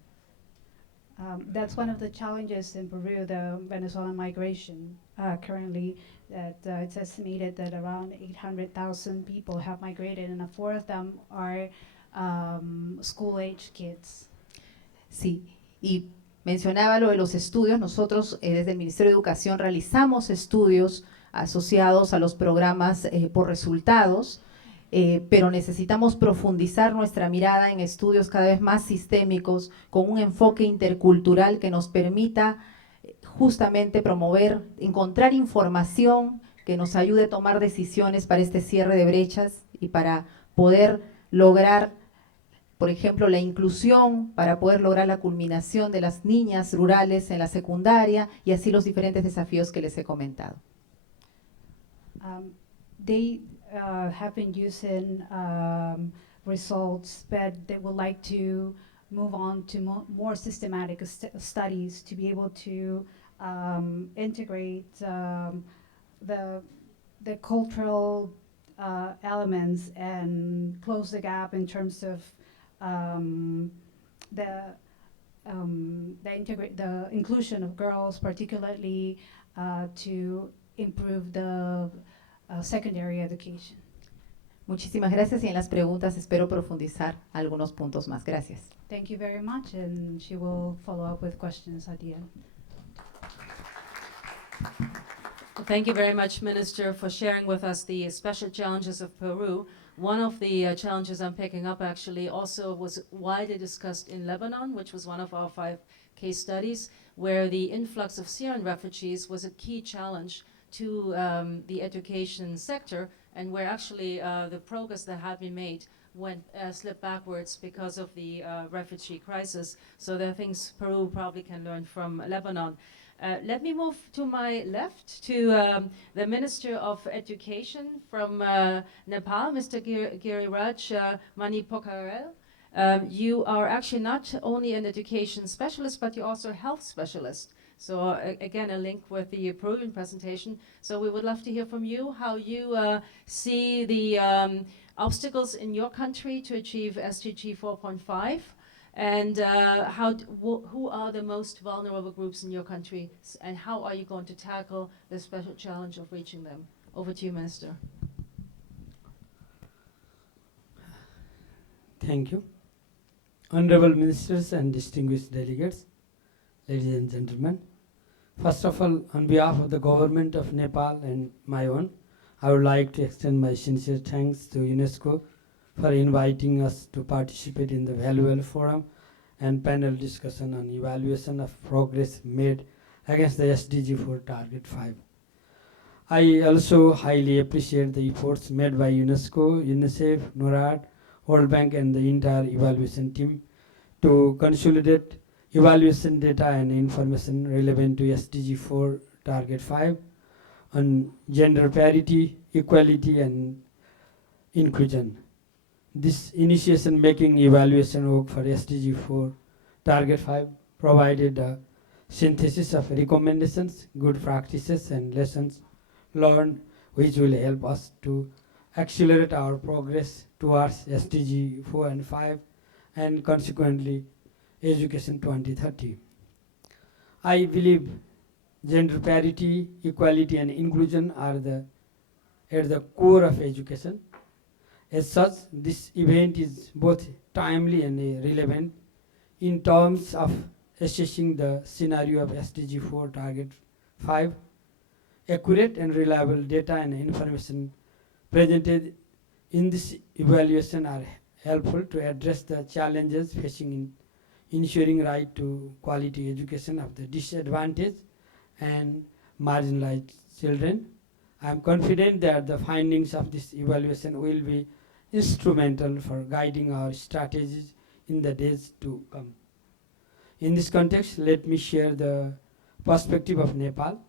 That's one of the challenges in Peru, the Venezuelan migration. Currently, it's estimated that around 800,000 people have migrated, and a fourth of them are school-age kids. Sí, y mencionaba lo de los estudios. Nosotros desde el Ministerio de Educación realizamos estudios asociados a los programas por resultados, pero necesitamos profundizar nuestra mirada en estudios cada vez más sistémicos, con un enfoque intercultural que nos permita justamente promover, encontrar información que nos ayude a tomar decisiones para este cierre de brechas y para poder lograr, por ejemplo, la inclusión, para poder lograr la culminación de las niñas rurales en la secundaria y así los diferentes desafíos que les he comentado. They have been using results, but they would like to move on to more systematic studies to be able to integrate the cultural elements and close the gap in terms of the inclusion of girls, particularly to improve the secondary education. Muchísimas gracias, y en las preguntas espero profundizar algunos puntos más. Gracias. Thank you very much, and she will follow up with questions at the end. Well, thank you very much, Minister, for sharing with us the special challenges of Peru. One of the challenges I'm picking up actually also was widely discussed in Lebanon, which was one of our 5 case studies, where the influx of Syrian refugees was a key challenge to the education sector, and where actually the progress that had been made slipped backwards because of the refugee crisis. So there are things Peru probably can learn from Lebanon. Let me move to my left to the Minister of Education from Nepal, Mr. Giriraj Manipokharel. You are actually not only an education specialist, but you're also a health specialist. So again, a link with the Peruvian presentation. So we would love to hear from you how you see the obstacles in your country to achieve SDG 4.5, and who are the most vulnerable groups in your country, and how are you going to tackle the special challenge of reaching them? Over to you, Minister. Thank you. Honorable Ministers and distinguished delegates, ladies and gentlemen. First of all, on behalf of the government of Nepal and my own, I would like to extend my sincere thanks to UNESCO for inviting us to participate in the valuable forum and panel discussion on evaluation of progress made against the SDG 4 Target 5. I also highly appreciate the efforts made by UNESCO, UNICEF, NORAD, World Bank and the entire evaluation team to consolidate evaluation data and information relevant to SDG 4 Target 5 on gender parity, equality and inclusion. This initiation making evaluation work for SDG 4 Target 5 provided a synthesis of recommendations, good practices and lessons learned which will help us to accelerate our progress towards SDG 4 and 5 and consequently Education 2030. I believe gender parity, equality and inclusion are at the core of education. As such, this event is both timely and relevant in terms of assessing the scenario of SDG 4 Target 5. Accurate and reliable data and information presented in this evaluation are helpful to address the challenges facing in ensuring right to quality education of the disadvantaged and marginalized children. I am confident that the findings of this evaluation will be instrumental for guiding our strategies in the days to come. In this context, let me share the perspective of Nepal.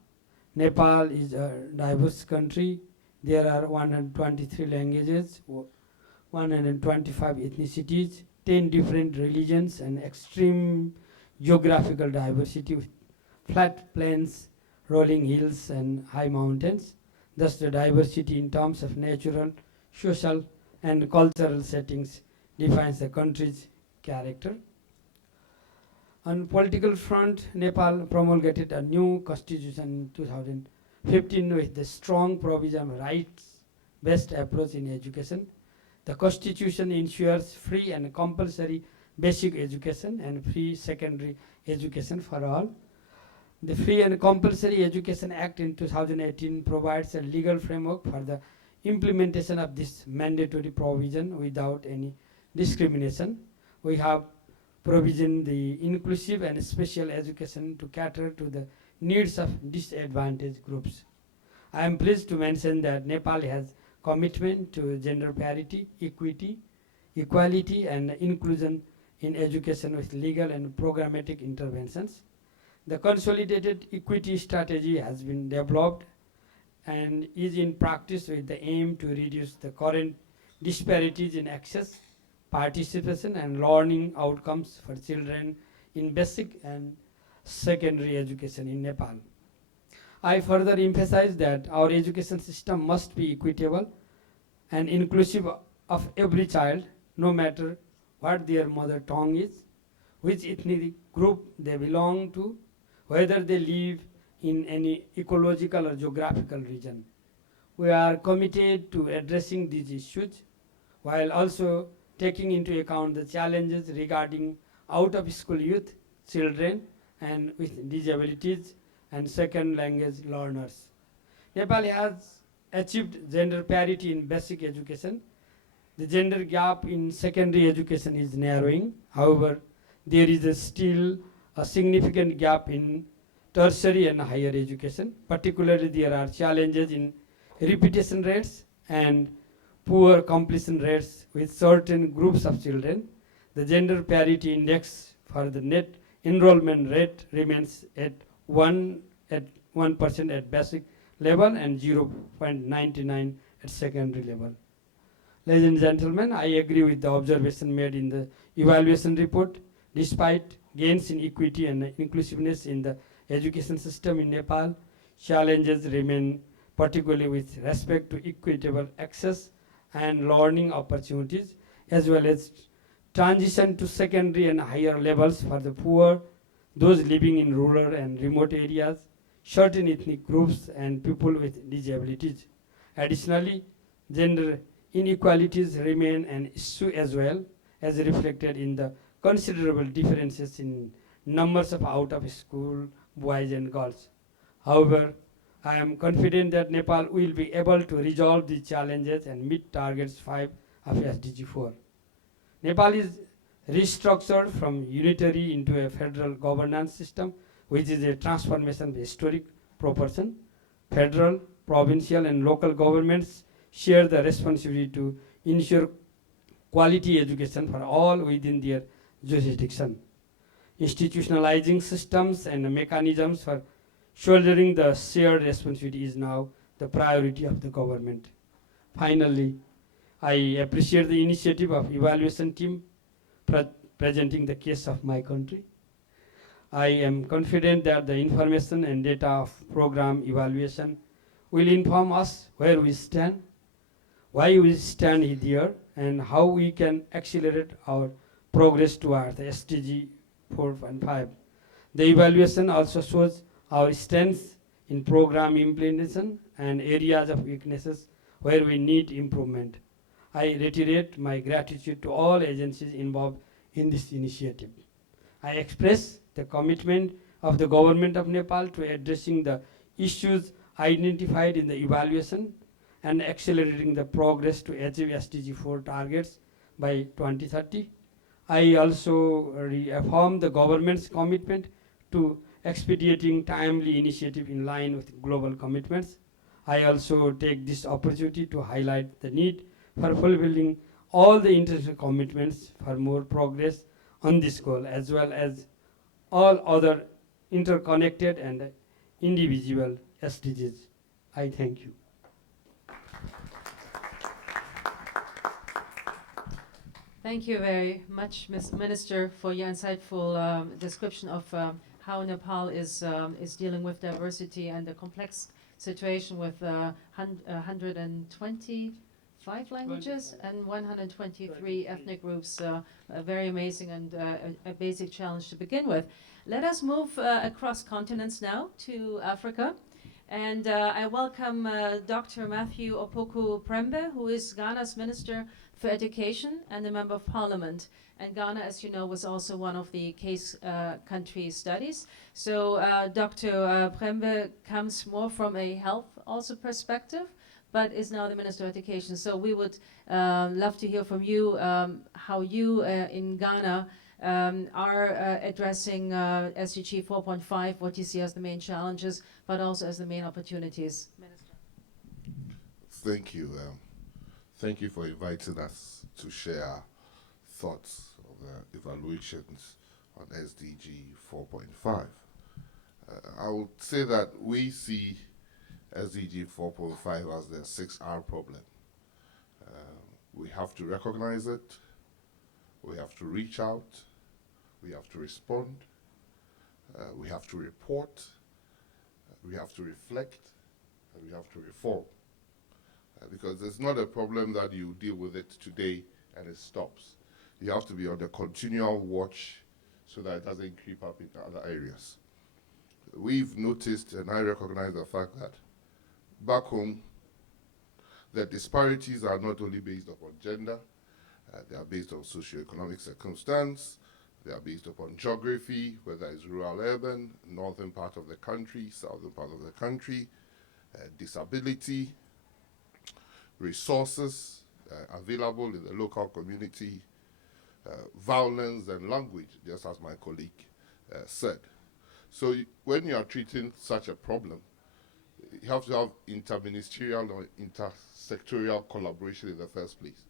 Nepal is a diverse country. There are 123 languages, 125 ethnicities, 10 different religions, and extreme geographical diversity with flat plains, rolling hills, and high mountains. Thus, the diversity in terms of natural, social, and cultural settings defines the country's character. On political front, Nepal promulgated a new constitution in 2015 with the strong provision of rights-based approach in education. The constitution ensures free and compulsory basic education and free secondary education for all. The Free and Compulsory Education Act in 2018 provides a legal framework for the implementation of this mandatory provision without any discrimination. We have provisioned the inclusive and special education to cater to the needs of disadvantaged groups. I am pleased to mention that Nepal has commitment to gender parity, equity, equality and inclusion in education with legal and programmatic interventions. The consolidated equity strategy has been developed and is in practice with the aim to reduce the current disparities in access, participation and learning outcomes for children in basic and secondary education in Nepal. I further emphasize that our education system must be equitable and inclusive of every child, no matter what their mother tongue is, which ethnic group they belong to, whether they live in any ecological or geographical region. We are committed to addressing these issues while also taking into account the challenges regarding out-of-school youth, children, and with disabilities and second language learners. Nepal has achieved gender parity in basic education. The gender gap in secondary education is narrowing. However, there is still a significant gap in tertiary and higher education. Particularly, there are challenges in repetition rates and poor completion rates with certain groups of children. The gender parity index for the net enrollment rate remains at 1% at basic level and 0.99 at secondary level. Ladies and gentlemen, I agree with the observation made in the evaluation report. Despite gains in equity and inclusiveness in the education system in Nepal, challenges remain, particularly with respect to equitable access and learning opportunities, as well as transition to secondary and higher levels for the poor, those living in rural and remote areas, certain ethnic groups, and people with disabilities. Additionally, gender inequalities remain an issue as well, as reflected in the considerable differences in numbers of out-of-school boys and girls. However, I am confident that Nepal will be able to resolve these challenges and meet targets 5 of SDG 4. Nepal is restructured from unitary into a federal governance system, which is a transformation of historic proportion. Federal, provincial, and local governments share the responsibility to ensure quality education for all within their jurisdiction. Institutionalizing systems and mechanisms for shouldering the shared responsibility is now the priority of the government. Finally, I appreciate the initiative of evaluation team presenting the case of my country. I am confident that the information and data of program evaluation will inform us where we stand, why we stand here, and how we can accelerate our progress towards the SDG 4.5. The evaluation also shows our strengths in program implementation and areas of weaknesses where we need improvement. I reiterate my gratitude to all agencies involved in this initiative. I express the commitment of the government of Nepal to addressing the issues identified in the evaluation and accelerating the progress to achieve SDG 4 targets by 2030. I also reaffirm the government's commitment to expediting timely initiative in line with global commitments. I also take this opportunity to highlight the need for fulfilling all the international commitments for more progress on this goal, as well as all other interconnected and individual SDGs. I thank you. Thank you very much, Ms. Minister, for your insightful description of how Nepal is dealing with diversity and the complex situation with 125 languages and 123 ethnic groups. Very amazing and a basic challenge to begin with. Let us move across continents now to Africa. And I welcome Dr. Matthew Opoku Prembe, who is Ghana's Minister for Education and a Member of Parliament. And Ghana, as you know, was also one of the case country studies. So Dr. Prembe comes more from a health also perspective, but is now the Minister of Education. So we would love to hear from you how you in Ghana are addressing SDG 4.5, what you see as the main challenges, but also as the main opportunities. Minister. Thank you. Thank you for inviting us to share our thoughts of the evaluations on SDG 4.5. I would say that we see SDG 4.5 as the 6R problem. We have to recognize it, we have to reach out, we have to respond, we have to report, we have to reflect, and we have to reform. Because it's not a problem that you deal with it today and it stops. You have to be on the continual watch so that it doesn't creep up in other areas. We've noticed, and I recognize the fact that back home, the disparities are not only based upon gender, they are based on socioeconomic circumstance, they are based upon geography, whether it's rural, urban, northern part of the country, southern part of the country, disability, resources available in the local community, violence and language, just as my colleague said. So when you are treating such a problem, you have to have interministerial or intersectorial collaboration in the first place.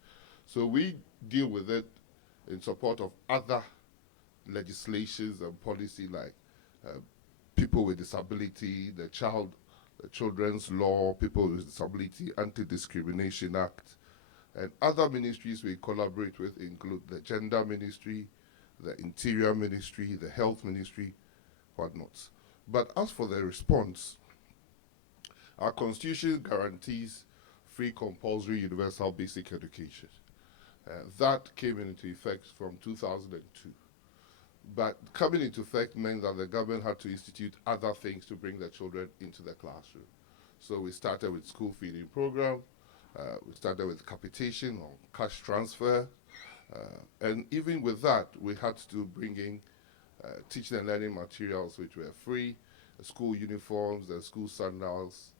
So we deal with it in support of other legislations and policy like people with disability, the Children's Law, People with Disability, Anti-Discrimination Act, and other ministries we collaborate with include the Gender Ministry, the Interior Ministry, the Health Ministry, whatnot. But as for the response, our Constitution guarantees free, compulsory, universal basic education. That came into effect from 2002. But coming into effect meant that the government had to institute other things to bring the children into the classroom. So we started with school feeding program, we started with capitation or cash transfer, and even with that, we had to bring in teaching and learning materials which were free, school uniforms and school sandals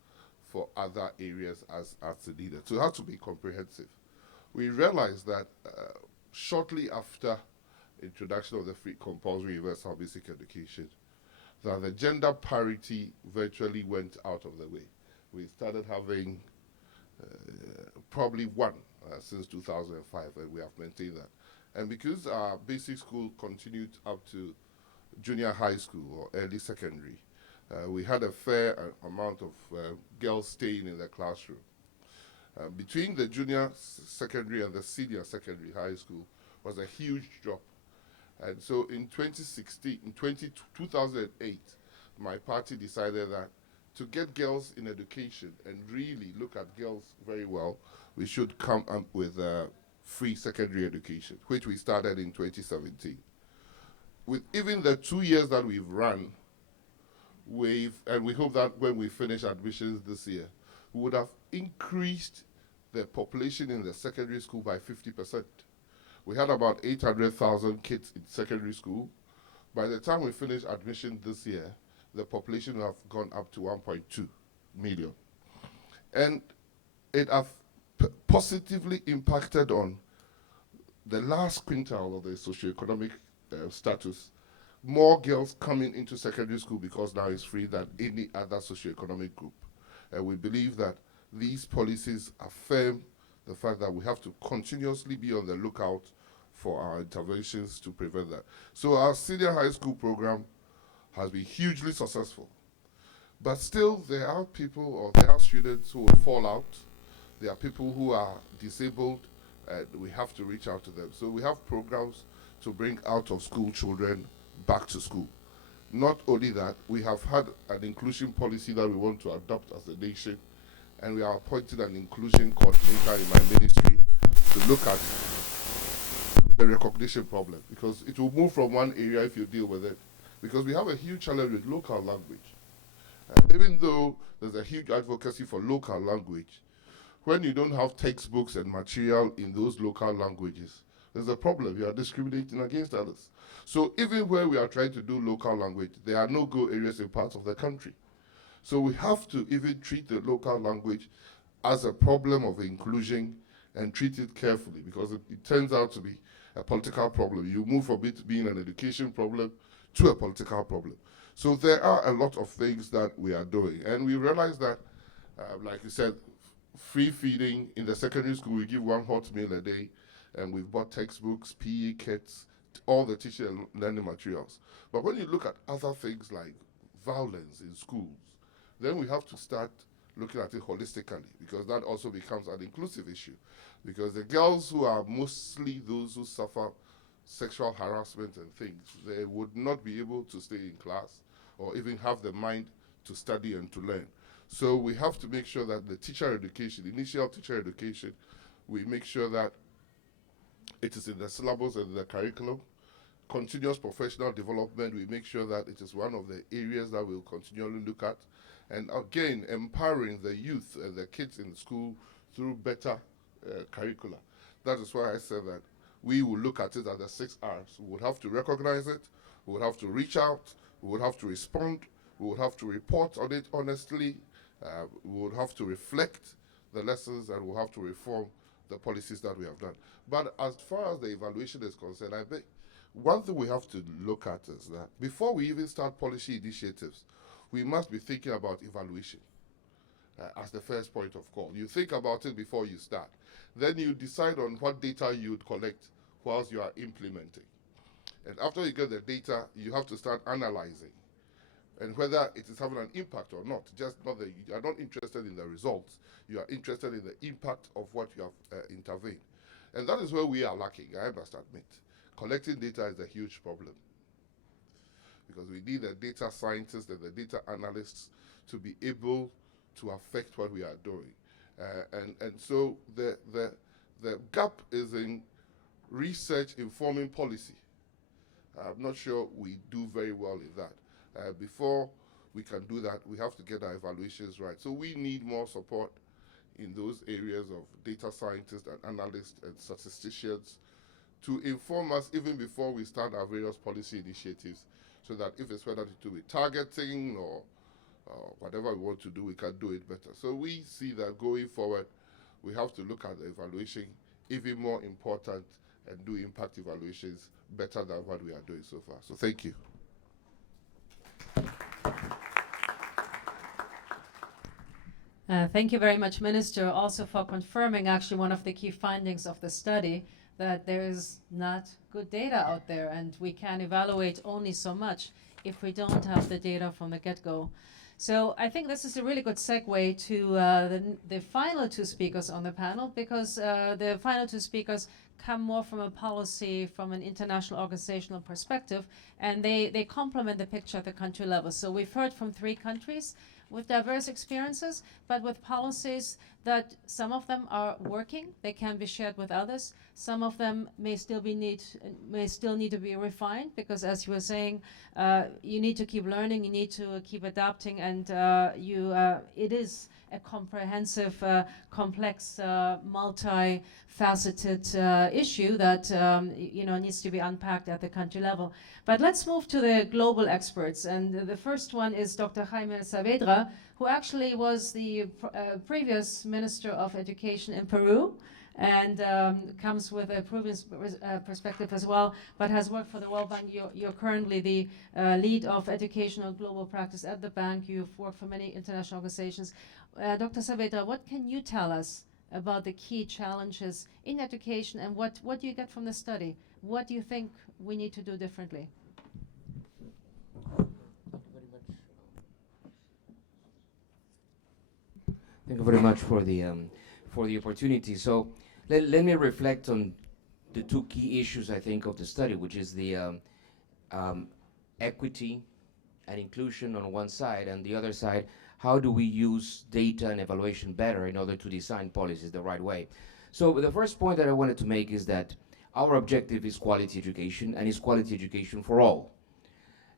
for other areas as needed. So it has to be comprehensive. We realized that shortly after introduction of the free compulsory universal basic education, that the gender parity virtually went out of the way. We started having probably one since 2005, and we have maintained that. And because our basic school continued up to junior high school or early secondary, we had a fair amount of girls staying in the classroom. Between the junior secondary and the senior secondary high school was a huge drop. And so in 2008, my party decided that to get girls in education and really look at girls very well, we should come up with free secondary education, which we started in 2017. With even the 2 years that we've run, and we hope that when we finish admissions this year, we would have increased the population in the secondary school by 50%. We had about 800,000 kids in secondary school. By the time we finish admission this year, the population will have gone up to 1.2 million. And it has positively impacted on the last quintile of the socioeconomic status. More girls coming into secondary school because now it's free than any other socioeconomic group. And we believe that these policies affirm the fact that we have to continuously be on the lookout for our interventions to prevent that. So our senior high school program has been hugely successful. But still, there are people or there are students who will fall out. There are people who are disabled, and we have to reach out to them. So we have programs to bring out-of-school children back to school. Not only that, we have had an inclusion policy that we want to adopt as a nation, and we are appointing an inclusion coordinator in my ministry to look at the recognition problem, because it will move from one area if you deal with it. Because we have a huge challenge with local language. Even though there's a huge advocacy for local language, when you don't have textbooks and material in those local languages, there's a problem. You are discriminating against others. So even where we are trying to do local language, there are no-go areas in parts of the country. So we have to even treat the local language as a problem of inclusion and treat it carefully, because it turns out to be a political problem. You move from it being an education problem to a political problem. So there are a lot of things that we are doing. And we realize that, like you said, free feeding in the secondary school, we give 1 hot meal a day, and we've bought textbooks, PE kits, all the teaching and learning materials. But when you look at other things like violence in schools, then we have to start looking at it holistically, because that also becomes an inclusive issue. Because the girls who are mostly those who suffer sexual harassment and things, they would not be able to stay in class or even have the mind to study and to learn. So we have to make sure that the teacher education, initial teacher education, we make sure that it is in the syllabus and the curriculum. Continuous professional development, we make sure that it is one of the areas that we'll continually look at. And again, empowering the youth and the kids in school through better curricula. That is why I said that we will look at it as the 6 R's. We would have to recognize it, we would have to reach out, we would have to respond, we would have to report on it honestly, we would have to reflect the lessons, and we'll have to reform the policies that we have done. But as far as the evaluation is concerned, I think one thing we have to look at is that before we even start policy initiatives, we must be thinking about evaluation as the first point of call. You think about it before you start. Then you decide on what data you would collect whilst you are implementing. And after you get the data, you have to start analyzing, and whether it is having an impact or not. Just not that you are not interested in the results, you are interested in the impact of what you have intervened. And that is where we are lacking, I must admit. Collecting data is a huge problem, because we need the data scientists and the data analysts to be able to affect what we are doing. And so the gap is in research informing policy. I'm not sure we do very well in that. Before we can do that, we have to get our evaluations right. So we need more support in those areas of data scientists and analysts and statisticians to inform us even before we start our various policy initiatives, so that if it's whether to do with targeting or whatever we want to do, we can do it better. So we see that going forward, we have to look at the evaluation even more important and do impact evaluations better than what we are doing so far. So thank you. Thank you very much, Minister, also for confirming actually one of the key findings of the study, that there is not good data out there, and we can evaluate only so much if we don't have the data from the get-go. So I think this is a really good segue to the final two speakers on the panel, because the final two speakers come more from a policy, from an international organizational perspective, and they complement the picture at the country level. So we've heard from 3 countries with diverse experiences, but with policies that some of them are working, they can be shared with others. Some of them may still need to be refined, because as you were saying, you need to keep learning, you need to keep adapting, and it is a comprehensive, complex, multi-faceted issue that needs to be unpacked at the country level. But let's move to the global experts, and the first one is Dr. Jaime Saavedra, who actually was the previous Minister of Education in Peru, and comes with a Peruvian perspective as well, but has worked for the World Bank. You're currently the lead of educational global practice at the bank. You've worked for many international organizations. Dr. Saavedra, what can you tell us about the key challenges in education, and what do you get from the study? What do you think we need to do differently? Thank you very much for the opportunity. So let me reflect on the 2 key issues, I think, of the study, which is the equity and inclusion on one side, and the other side, how do we use data and evaluation better in order to design policies the right way. So the first point that I wanted to make is that our objective is quality education, and it's quality education for all.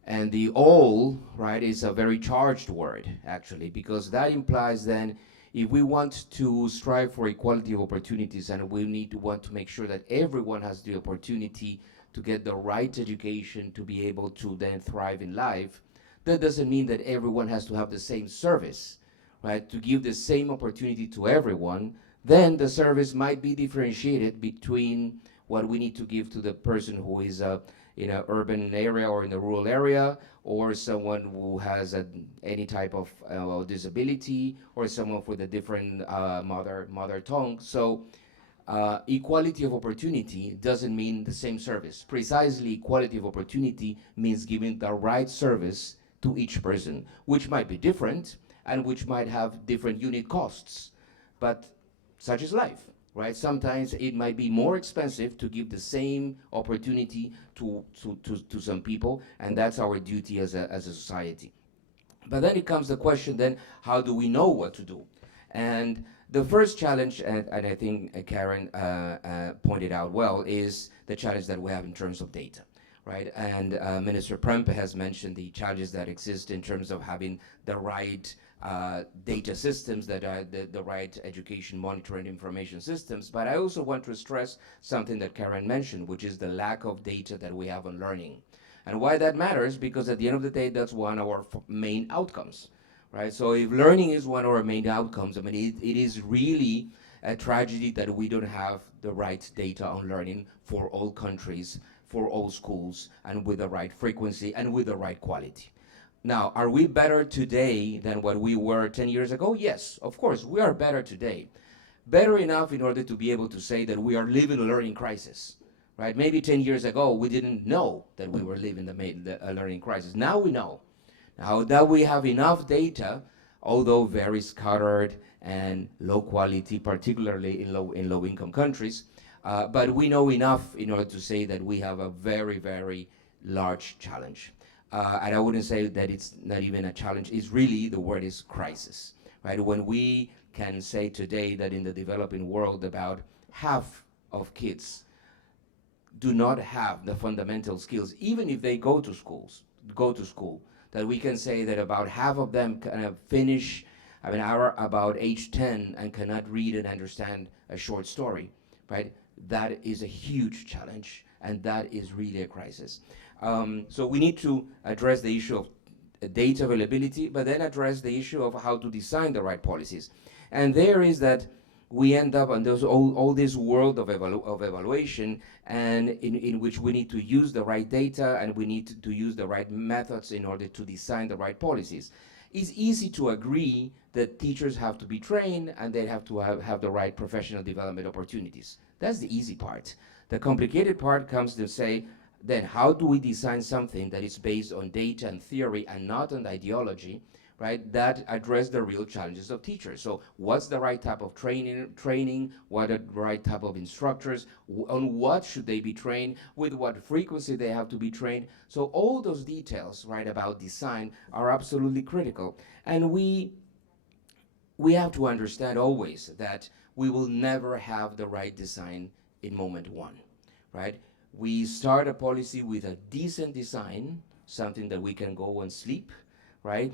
And the all, right, is a very charged word, actually, because that implies then if we want to strive for equality of opportunities, and we want to make sure that everyone has the opportunity to get the right education to be able to then thrive in life, that doesn't mean that everyone has to have the same service, right? To give the same opportunity to everyone, then the service might be differentiated between what we need to give to the person who is in an urban area or in a rural area, or someone who has any type of disability, or someone with a different mother tongue. So equality of opportunity doesn't mean the same service. Precisely, equality of opportunity means giving the right service to each person, which might be different and which might have different unit costs. But such is life, right? Sometimes it might be more expensive to give the same opportunity to some people, and that's our duty as a society. But then it comes the question then, how do we know what to do? And the first challenge, and I think Karen pointed out well, is the challenge that we have in terms of data, right? And Minister Prempe has mentioned the challenges that exist in terms of having the right data systems, that are the right education monitoring information systems. But I also want to stress something that Karen mentioned, which is the lack of data that we have on learning. And why that matters, because at the end of the day, that's one of our main outcomes, right? So if learning is one of our main outcomes, I mean, it is really a tragedy that we don't have the right data on learning for all countries, for all schools, and with the right frequency and with the right quality. Now, are we better today than what we were 10 years ago? Yes, of course, we are better today. Better enough in order to be able to say that we are living a learning crisis, right? Maybe 10 years ago, we didn't know that we were living a learning crisis. Now we know. Now that we have enough data, although very scattered and low quality, particularly in low-income countries, but we know enough in order to say that we have a very, very large challenge. And I wouldn't say that it's not even a challenge. It's really, the word is crisis, right? When we can say today that in the developing world about half of kids do not have the fundamental skills, even if they go to school, that we can say that about half of them kind of finish, are about age 10 and cannot read and understand a short story, right? that is a huge challenge, and that is really a crisis. So we need to address the issue of data availability, but then address the issue of how to design the right policies. And there is that we end up on those all this world of evaluation, and in which we need to use the right data, and we need to use the right methods in order to design the right policies. It's easy to agree that teachers have to be trained and they have to have the right professional development opportunities. That's the easy part. The complicated part comes to say, then how do we design something that is based on data and theory and not on ideology, right, that address the real challenges of teachers? So what's the right type of training, what are the right type of instructors, on what should they be trained, with what frequency they have to be trained? So all those details, right, about design are absolutely critical. And we have to understand always that we will never have the right design in moment one, right? We start a policy with a decent design, something that we can go and sleep, right,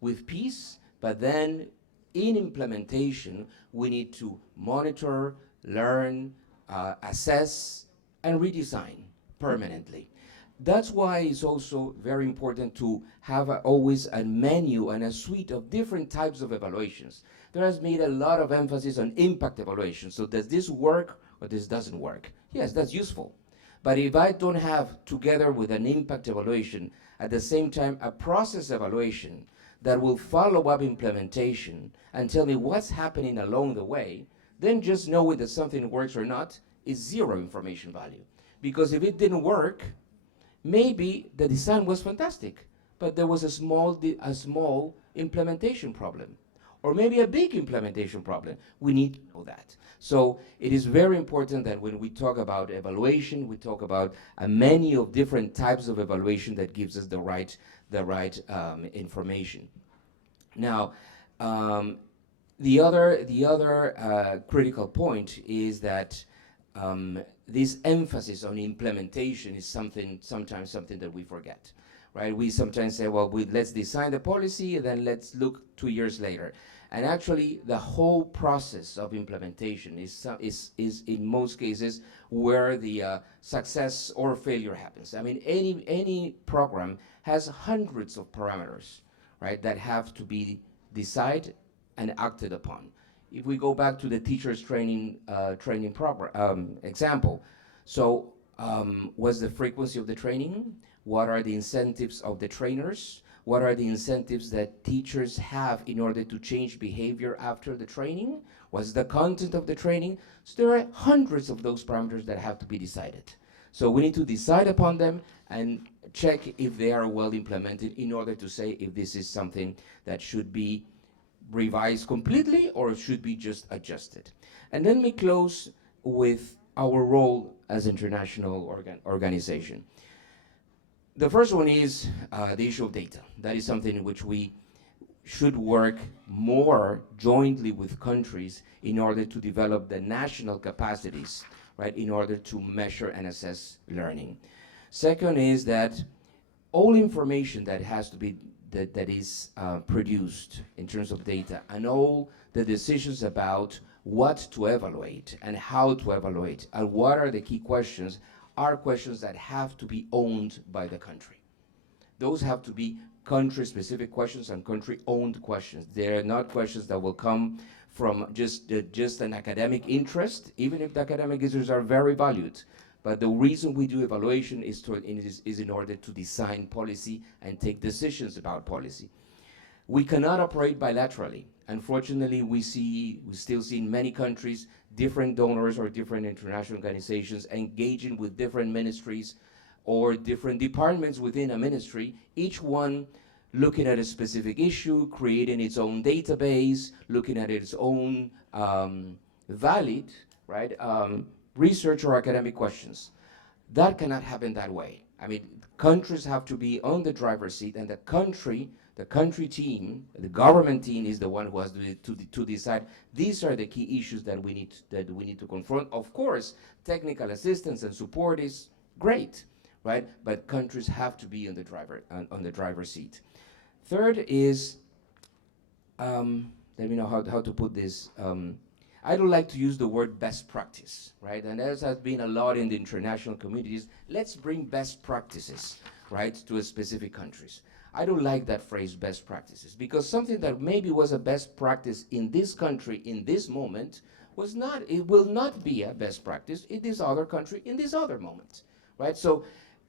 with peace, but then in implementation, we need to monitor, learn, assess, and redesign permanently. That's why it's also very important to have always a menu and a suite of different types of evaluations. There has made a lot of emphasis on impact evaluation. So does this work or this doesn't work? Yes, that's useful. But if I don't have, together with an impact evaluation, at the same time a process evaluation that will follow up implementation and tell me what's happening along the way, then just knowing that something works or not is zero information value. Because if it didn't work, maybe the design was fantastic, but there was a small implementation problem, or maybe a big implementation problem. We need to know that. So it is very important that when we talk about evaluation, we talk about a menu of different types of evaluation that gives us the right information. Now, the other critical point is that this emphasis on implementation is sometimes something that we forget, right? We sometimes say, well, let's design the policy and then let's look 2 years later. And actually, the whole process of implementation is in most cases where the success or failure happens. I mean, any program has hundreds of parameters, right, that have to be decided and acted upon. If we go back to the teachers training program example, so what's the frequency of the training? What are the incentives of the trainers? What are the incentives that teachers have in order to change behavior after the training? What's the content of the training? So there are hundreds of those parameters that have to be decided. So we need to decide upon them and check if they are well implemented in order to say if this is something that should be revised completely or should be just adjusted. And then we close with our role as international organization. The first one is the issue of data. That is something in which we should work more jointly with countries in order to develop the national capacities, right, in order to measure and assess learning. Second is that all information that has to be that is produced in terms of data, and all the decisions about what to evaluate and how to evaluate and what are the key questions are questions that have to be owned by the country. Those have to be country-specific questions and country-owned questions. They are not questions that will come from just an academic interest, even if the academic interests are very valued. But the reason we do evaluation is in order to design policy and take decisions about policy. We cannot operate bilaterally. Unfortunately, we still see in many countries different donors or different international organizations engaging with different ministries or different departments within a ministry, each one looking at a specific issue, creating its own database, looking at its own valid, right, research or academic questions. That cannot happen that way. I mean, countries have to be on the driver's seat, and the country team, the government team is the one who has to decide these are the key issues that we need to confront. Of course, technical assistance and support is great, right? But countries have to be on the driver's seat. Third is, let me know how to put this. I don't like to use the word best practice, right? And there has been a lot in the international communities. Let's bring best practices, right, to a specific countries. I don't like that phrase, best practices, because something that maybe was a best practice in this country in this moment was not, it will not be a best practice in this other country in this other moment, right? So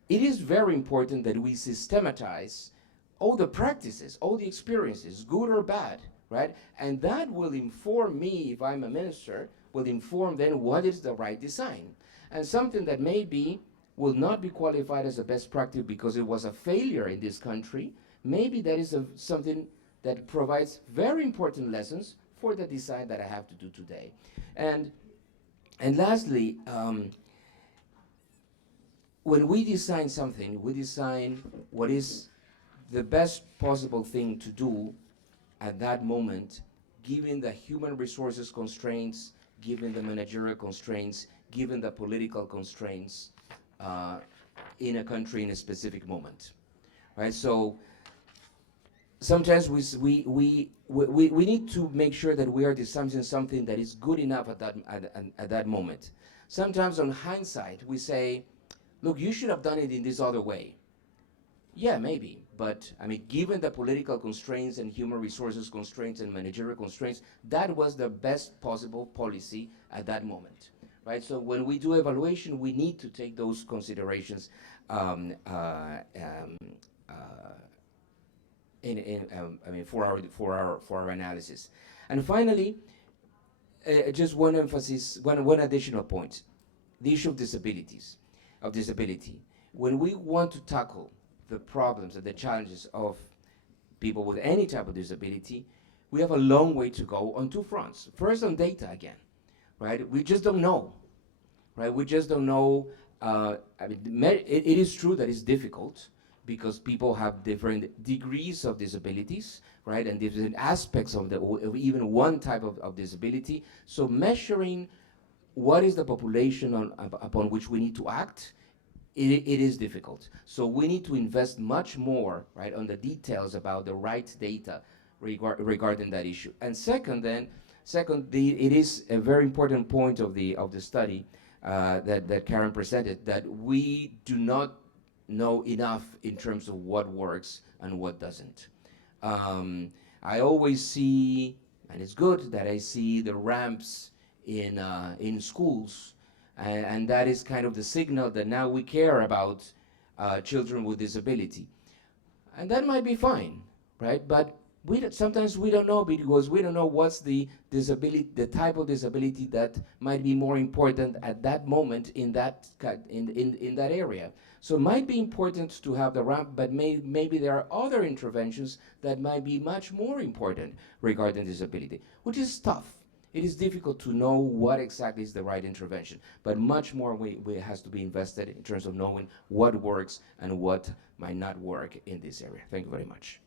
it is very important that we systematize all the practices, all the experiences, good or bad, right? And that will inform me, if I'm a minister, will inform then what is the right design. And something that maybe will not be qualified as a best practice because it was a failure in this country, maybe that is something that provides very important lessons for the design that I have to do today. And lastly, when we design something, we design what is the best possible thing to do at that moment, given the human resources constraints, given the managerial constraints, given the political constraints in a country in a specific moment, right? So sometimes we need to make sure that we are designing something that is good enough at that moment. Sometimes on hindsight, we say, look, you should have done it in this other way. Yeah, maybe, but I mean, given the political constraints and human resources constraints and managerial constraints, that was the best possible policy at that moment, right? So when we do evaluation, we need to take those considerations for our analysis. And finally, just one emphasis, one additional point: the issue of disability. When we want to tackle the problems and the challenges of people with any type of disability, we have a long way to go on two fronts. First, on data again, right? We just don't know, right? We just don't know. I mean, it is true that it's difficult because people have different degrees of disabilities, right? And different aspects of even one type of disability. So measuring what is the population upon which we need to act, it is difficult. So we need to invest much more, right, on the details about the right data regarding that issue. And second, it is a very important point of the study that Karen presented, that we do not know enough in terms of what works and what doesn't. I always see, and it's good that I see the ramps in schools, and that is kind of the signal that now we care about children with disability. And that might be fine, right? But sometimes we don't know, because we don't know what's the disability, the type of disability that might be more important at that moment in that area. So it might be important to have the ramp, but maybe there are other interventions that might be much more important regarding disability, which is tough. It is difficult to know what exactly is the right intervention, but much more has to be invested in terms of knowing what works and what might not work in this area. Thank you very much.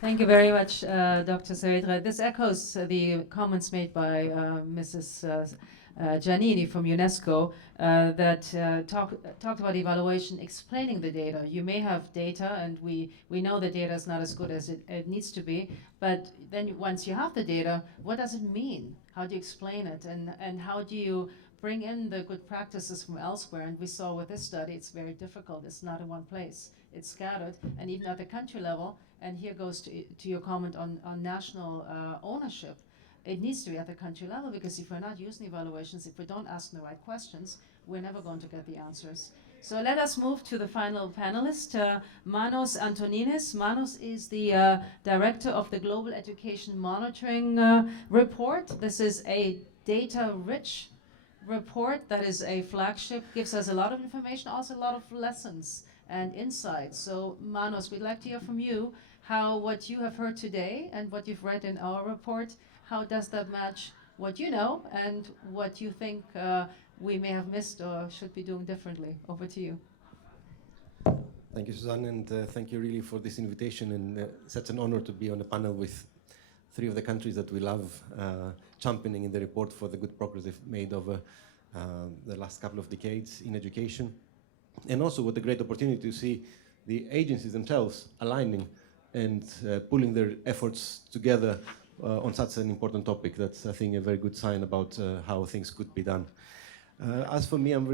Thank you very much, Dr. Saavedra. This echoes the comments made by Mrs. Giannini from UNESCO that talked about evaluation, explaining the data. You may have data, and we know the data is not as good as it needs to be, but then once you have the data, what does it mean? How do you explain it? And how do you bring in the good practices from elsewhere? And we saw with this study, it's very difficult. It's not in one place. It's scattered, and even at the country level, and here goes to your comment on national ownership. It needs to be at the country level, because if we're not using evaluations, if we don't ask the right questions, we're never going to get the answers. So let us move to the final panelist, Munoz Antonines. Munoz is the director of the Global Education Monitoring Report. This is a data-rich report that is a flagship, gives us a lot of information, also a lot of lessons and insights. So Munoz, we'd like to hear from you how what you have heard today and what you've read in our report, how does that match what you know and what you think we may have missed or should be doing differently? Over to you. Thank you, Suzanne, and thank you really for this invitation, and such an honor to be on a panel with three of the countries that we love, championing in the report for the good progress they've made over the last couple of decades in education. And also with the great opportunity to see the agencies themselves aligning and pulling their efforts together on such an important topic. That's, I think, a very good sign about how things could be done. As for me, I'm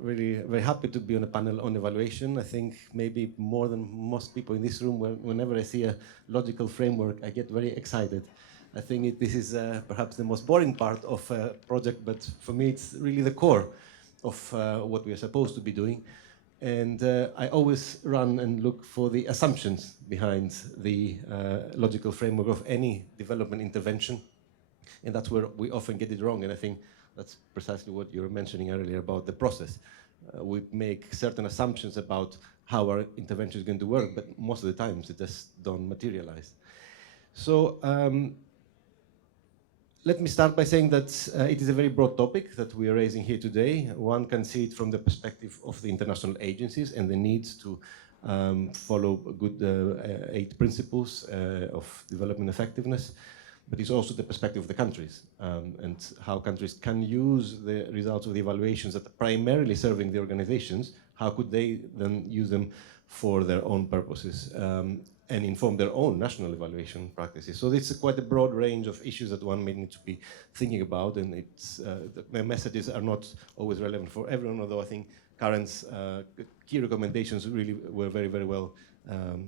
really very happy to be on a panel on evaluation. I think maybe more than most people in this room, whenever I see a logical framework, I get very excited. I think this is perhaps the most boring part of a project, but for me it's really the core of what we are supposed to be doing. And I always run and look for the assumptions behind the logical framework of any development intervention. And that's where we often get it wrong. And I think that's precisely what you were mentioning earlier about the process. We make certain assumptions about how our intervention is going to work, but most of the times it just don't materialize. So let me start by saying that it is a very broad topic that we are raising here today. One can see it from the perspective of the international agencies and the need to follow good 8 principles of development effectiveness, but it's also the perspective of the countries and how countries can use the results of the evaluations that are primarily serving the organizations. How could they then use them for their own purposes and inform their own national evaluation practices? So this is quite a broad range of issues that one may need to be thinking about, and it's, the messages are not always relevant for everyone, although I think Karen's key recommendations really were very, very well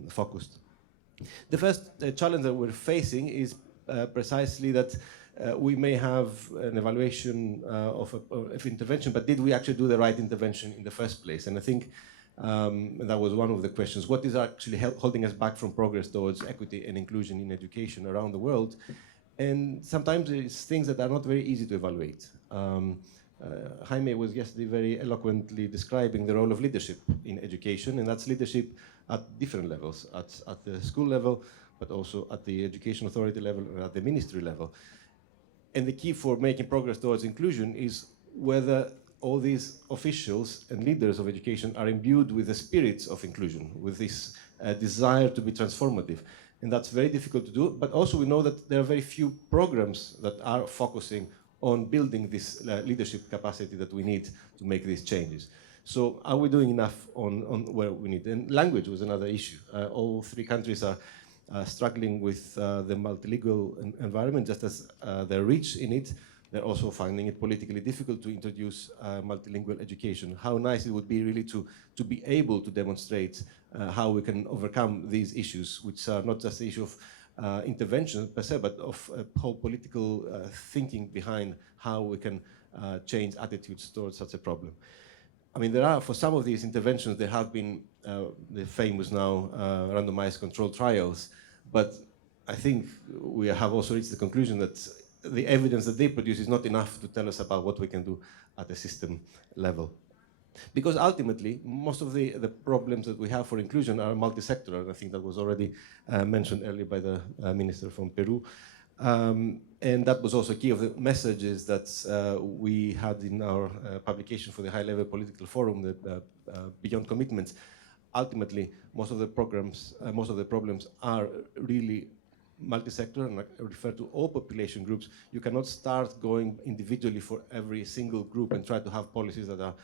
focused. The first challenge that we're facing is precisely that we may have an evaluation of intervention, but did we actually do the right intervention in the first place? And I think that was one of the questions. What is actually holding us back from progress towards equity and inclusion in education around the world? And sometimes it's things that are not very easy to evaluate. Jaime was yesterday very eloquently describing the role of leadership in education, and that's leadership at different levels, at the school level, but also at the education authority level and at the ministry level. And the key for making progress towards inclusion is whether all these officials and leaders of education are imbued with the spirits of inclusion, with this desire to be transformative. And that's very difficult to do, but also we know that there are very few programs that are focusing on building this leadership capacity that we need to make these changes. So are we doing enough on where we need? And language was another issue. All 3 countries are struggling with the multilingual environment, just as they're rich in it. They're also finding it politically difficult to introduce multilingual education. How nice it would be really to be able to demonstrate how we can overcome these issues, which are not just the issue of intervention per se, but of whole political thinking behind how we can change attitudes towards such a problem. I mean, there are, for some of these interventions, there have been the famous now randomized controlled trials, but I think we have also reached the conclusion that the evidence that they produce is not enough to tell us about what we can do at the system level. Because ultimately, most of the problems that we have for inclusion are multi-sectoral, and I think that was already mentioned earlier by the minister from Peru. And that was also key of the messages that we had in our publication for the high-level political forum, the Beyond Commitments. Ultimately, most of the problems are really multi-sector, and I refer to all population groups. You cannot start going individually for every single group and try to have policies that are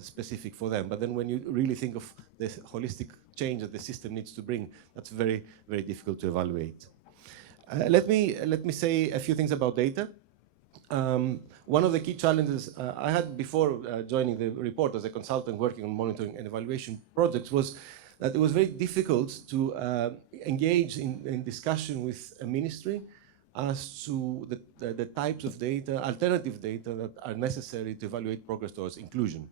specific for them. But then when you really think of the holistic change that the system needs to bring, that's very, very difficult to evaluate. Let me say a few things about data. One of the key challenges I had before joining the report as a consultant working on monitoring and evaluation projects was that it was very difficult to engage in discussion with a ministry as to the types of data, alternative data that are necessary to evaluate progress towards inclusion.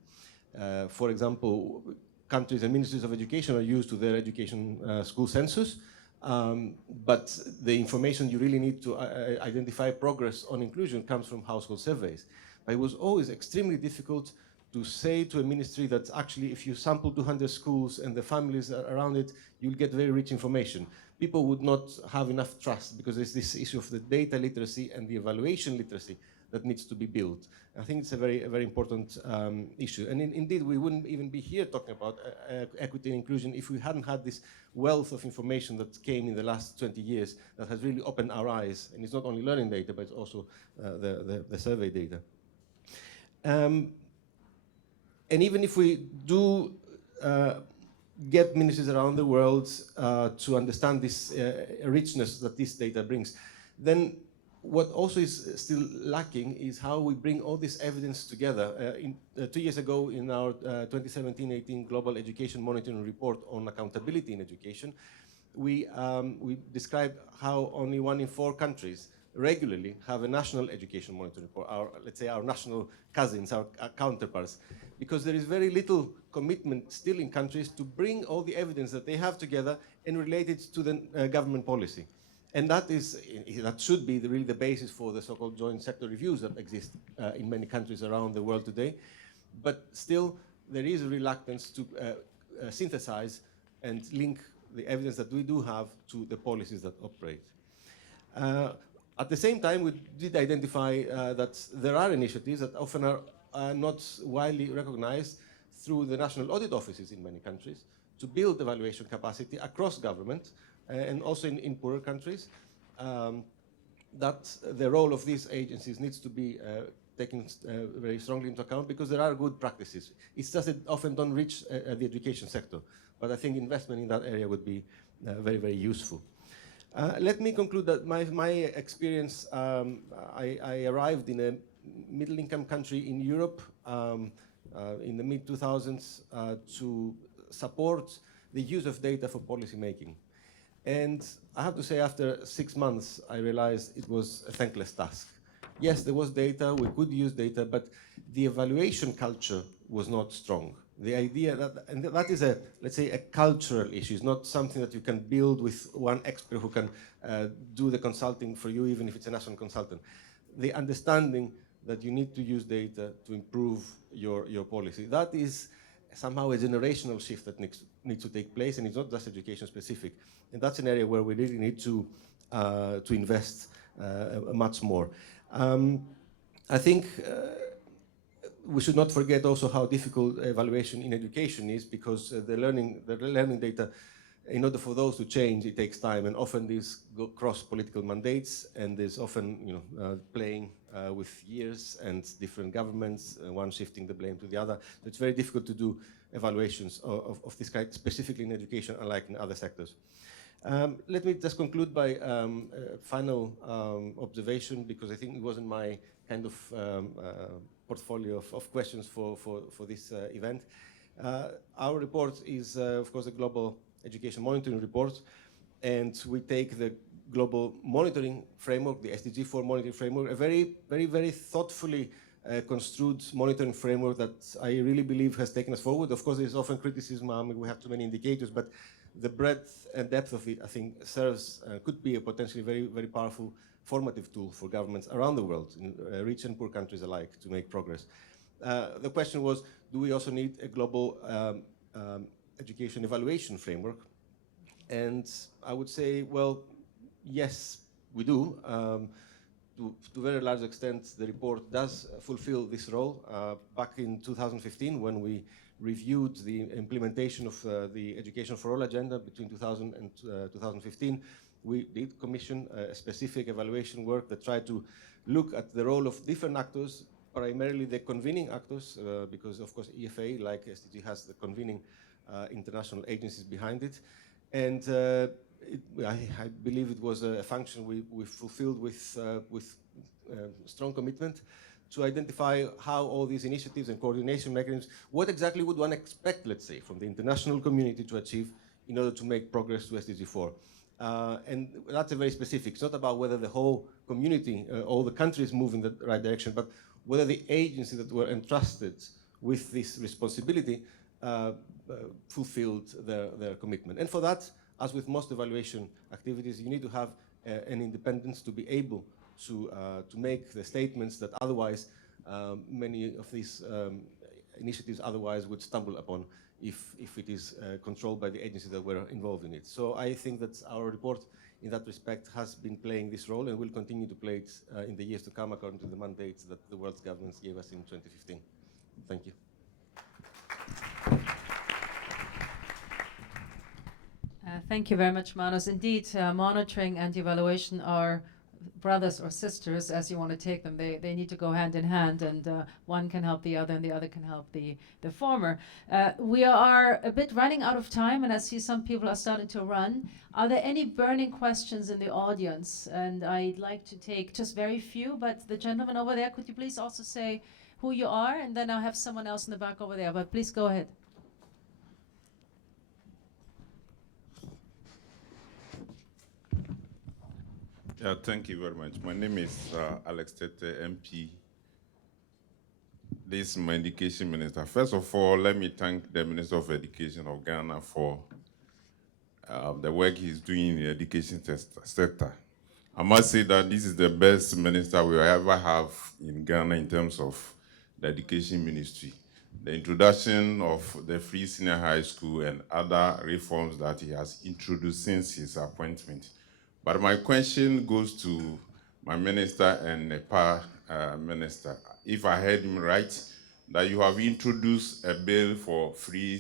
For example, countries and ministries of education are used to their education school census, but the information you really need to identify progress on inclusion comes from household surveys. But it was always extremely difficult to say to a ministry that actually if you sample 200 schools and the families around it, you'll get very rich information. People would not have enough trust because there's this issue of the data literacy and the evaluation literacy that needs to be built. I think it's a very important issue. And indeed, we wouldn't even be here talking about equity and inclusion if we hadn't had this wealth of information that came in the last 20 years that has really opened our eyes. And it's not only learning data, but it's also the survey data. And even if we do get ministries around the world to understand this richness that this data brings. Then what also is still lacking is how we bring all this evidence together. 2 years ago, in our 2017-18 Global Education Monitoring Report on accountability in education, we described how only 1 in 4 countries regularly have a national education monitoring report, let's say our national cousins, our counterparts, because there is very little commitment still in countries to bring all the evidence that they have together and relate it to the government policy. And that should be really the basis for the so-called joint sector reviews that exist in many countries around the world today. But still, there is a reluctance to synthesize and link the evidence that we do have to the policies that operate. At the same time, we did identify that there are initiatives that often are not widely recognized through the national audit offices in many countries to build evaluation capacity across government and also in poorer countries, that the role of these agencies needs to be taken very strongly into account, because there are good practices. It's just that often don't reach the education sector. But I think investment in that area would be very, very useful. Let me conclude that my experience, I arrived in a middle-income country in Europe in the mid-2000s to support the use of data for policy making. And I have to say, after 6 months, I realized it was a thankless task. Yes, there was data, we could use data, but the evaluation culture was not strong. The idea that is let's say, a cultural issue. It's not something that you can build with one expert who can do the consulting for you, even if it's a national consultant. The understanding that you need to use data to improve your policy. That is somehow a generational shift that needs to take place, and it's not just education specific. And that's an area where we really need to invest much more. I think we should not forget also how difficult evaluation in education is, because the learning data, in order for those to change, it takes time, and often these go cross political mandates, and there's often playing with years and different governments, one shifting the blame to the other. So it's very difficult to do evaluations of this kind, specifically in education, unlike in other sectors. Let me just conclude by a final observation, because I think it wasn't my kind of portfolio of questions for this event. Our report is, of course, a global education monitoring report, and we take the global monitoring framework, the SDG 4 monitoring framework, a very, very, very thoughtfully construed monitoring framework that I really believe has taken us forward. Of course, there's often criticism, we have too many indicators, but the breadth and depth of it, I think, could be a potentially very, very powerful formative tool for governments around the world, in rich and poor countries alike, to make progress. The question was, do we also need a global education evaluation framework? And I would say, well, yes, we do. To a very large extent, the report does fulfill this role. Back in 2015, when we reviewed the implementation of the Education for All agenda between 2000 and 2015, we did commission a specific evaluation work that tried to look at the role of different actors, primarily the convening actors, because of course EFA, like SDG, has the convening international agencies behind it. And I believe it was a function we fulfilled with strong commitment to identify how all these initiatives and coordination mechanisms, what exactly would one expect, let's say, from the international community to achieve in order to make progress to SDG 4. And that's a very specific. It's not about whether the whole community, all the countries move in the right direction, but whether the agencies that were entrusted with this responsibility fulfilled their commitment. And for that, as with most evaluation activities, you need to have an independence to be able to make the statements that otherwise many of these initiatives otherwise would stumble upon if it is controlled by the agencies that were involved in it. So I think that our report in that respect has been playing this role and will continue to play it in the years to come, according to the mandates that the world's governments gave us in 2015. Thank you. Thank you very much, Munoz. Indeed, monitoring and evaluation are brothers or sisters, as you want to take them. They need to go hand in hand, and one can help the other, and the other can help the former. We are a bit running out of time, and I see some people are starting to run. Are there any burning questions in the audience? And I'd like to take just very few, but the gentleman over there, could you please also say who you are? And then I'll have someone else in the back over there, but please go ahead. Yeah, thank you very much. My name is Alex Tete, MP. This is my education minister. First of all, let me thank the Minister of Education of Ghana for the work he's doing in the education sector. I must say that this is the best minister we will ever have in Ghana in terms of the education ministry. The introduction of the free senior high school and other reforms that he has introduced since his appointment. But my question goes to my minister and Nepal minister. If I heard him right, that you have introduced a bill for free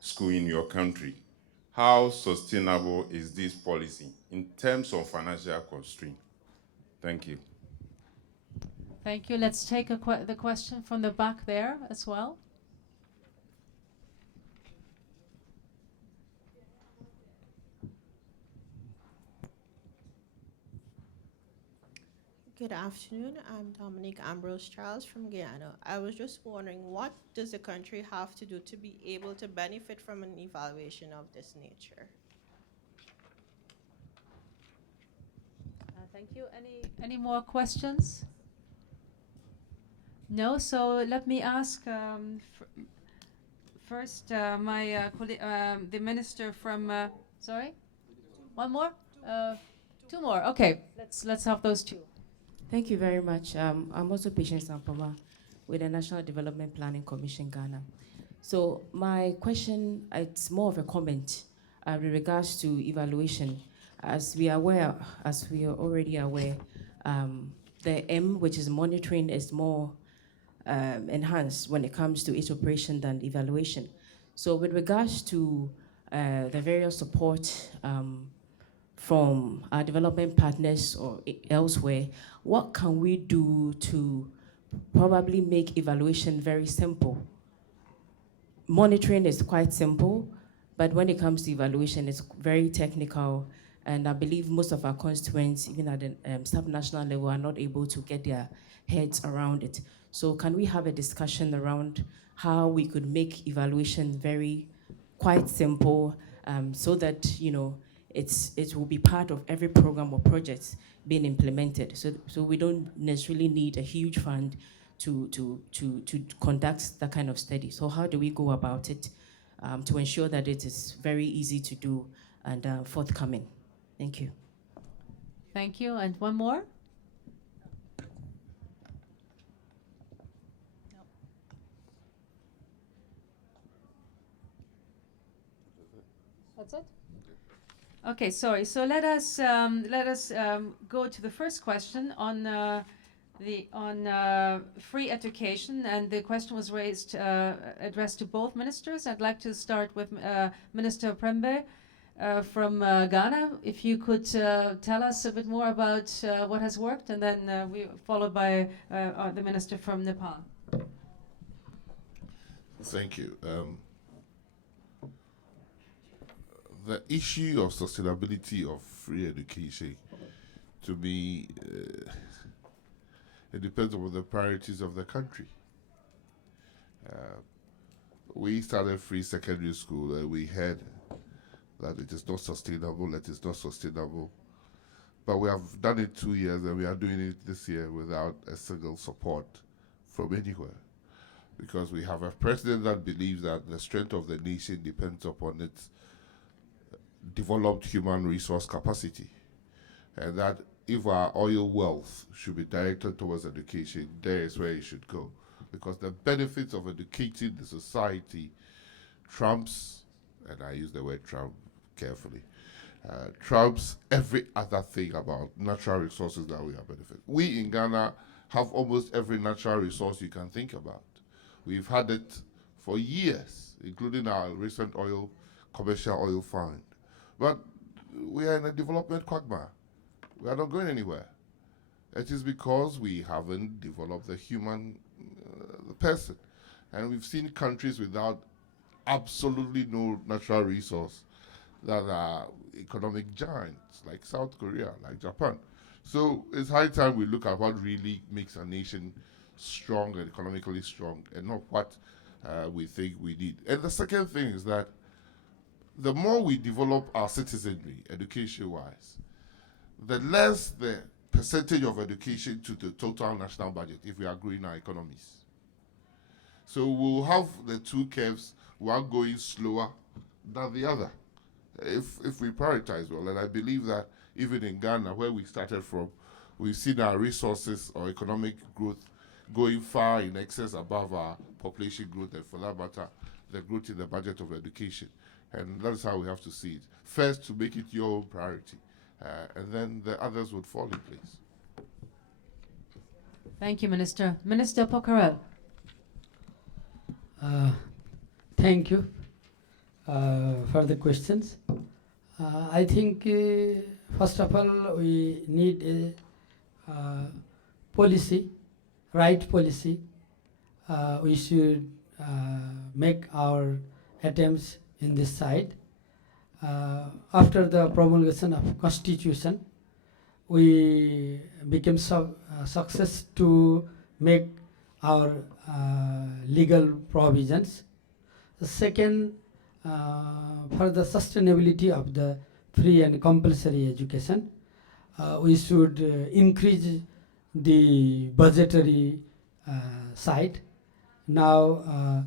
school in your country. How sustainable is this policy in terms of financial constraint? Thank you. Thank you. Let's take the question from the back there as well. Good afternoon. I'm Dominique Ambrose Charles from Guyana. I was just wondering, what does the country have to do to be able to benefit from an evaluation of this nature? Thank you. Any more questions? No. So let me ask first the minister from. Sorry, one more. Two more. Okay. Let's have those two. Thank you very much. I'm also Patience Sampoma with the National Development Planning Commission, Ghana. So my question, it's more of a comment with regards to evaluation. As we are already aware, the M, which is monitoring, is more enhanced when it comes to its operation than evaluation. So with regards to the various support from our development partners or elsewhere, what can we do to probably make evaluation very simple? Monitoring is quite simple, but when it comes to evaluation, it's very technical, and I believe most of our constituents, even at the sub-national level, are not able to get their heads around it. So can we have a discussion around how we could make evaluation quite simple, so that it will be part of every program or project being implemented. So we don't necessarily need a huge fund to conduct that kind of study. So how do we go about it to ensure that it is very easy to do and forthcoming? Thank you. Thank you. And one more? That's it? Okay, sorry. So let us go to the first question on free education, and the question was raised addressed to both ministers. I'd like to start with Minister Prembe from Ghana. If you could tell us a bit more about what has worked, and then we followed by the minister from Nepal. Thank you. The issue of sustainability of free education, to me, it depends on the priorities of the country. We started free secondary school and we heard that it is not sustainable, But we have done it 2 years and we are doing it this year without a single support from anywhere. Because we have a president that believes that the strength of the nation depends upon its developed human resource capacity, and that if our oil wealth should be directed towards education, there is where it should go, because the benefits of educating the society trumps, and I use the word trump carefully, trumps every other thing about natural resources that we have benefit. We in Ghana have almost every natural resource you can think about. We've had it for years, including our recent commercial oil find. But we are in a development quagmire. We are not going anywhere. It is because we haven't developed the human the person. And we've seen countries without absolutely no natural resource that are economic giants, like South Korea, like Japan. So it's high time we look at what really makes a nation strong and economically strong, and not what we think we need. And the second thing is that the more we develop our citizenry, education-wise, the less the percentage of education to the total national budget if we are growing our economies. So we'll have the two curves, one going slower than the other, if we prioritize well. And I believe that even in Ghana, where we started from, we've seen our resources or economic growth going far in excess above our population growth, and for that matter, the growth in the budget of education. And that's how we have to see it. First, to make it your own priority, and then the others would fall in place. Thank you, Minister. Minister Pocarel. Thank you for the questions. I think, first of all, we need a policy, right policy. We should make our attempts in this side. After the promulgation of Constitution, we became success to make our legal provisions. The second, for the sustainability of the free and compulsory education, we should increase the budgetary side. Now,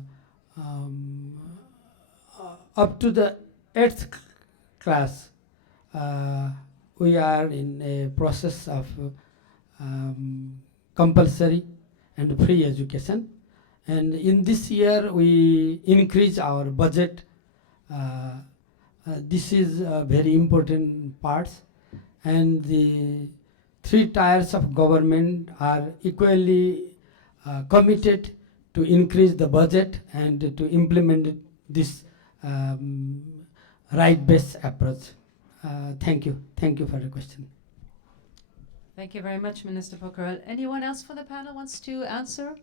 up to the 8th class, we are in a process of compulsory and free education. And in this year, we increase our budget. This is a very important part. And the 3 tiers of government are equally committed to increase the budget and to implement this right-based approach. Thank you. Thank you for the question. Thank you very much, Minister Pocarel. Anyone else for the panel wants to answer?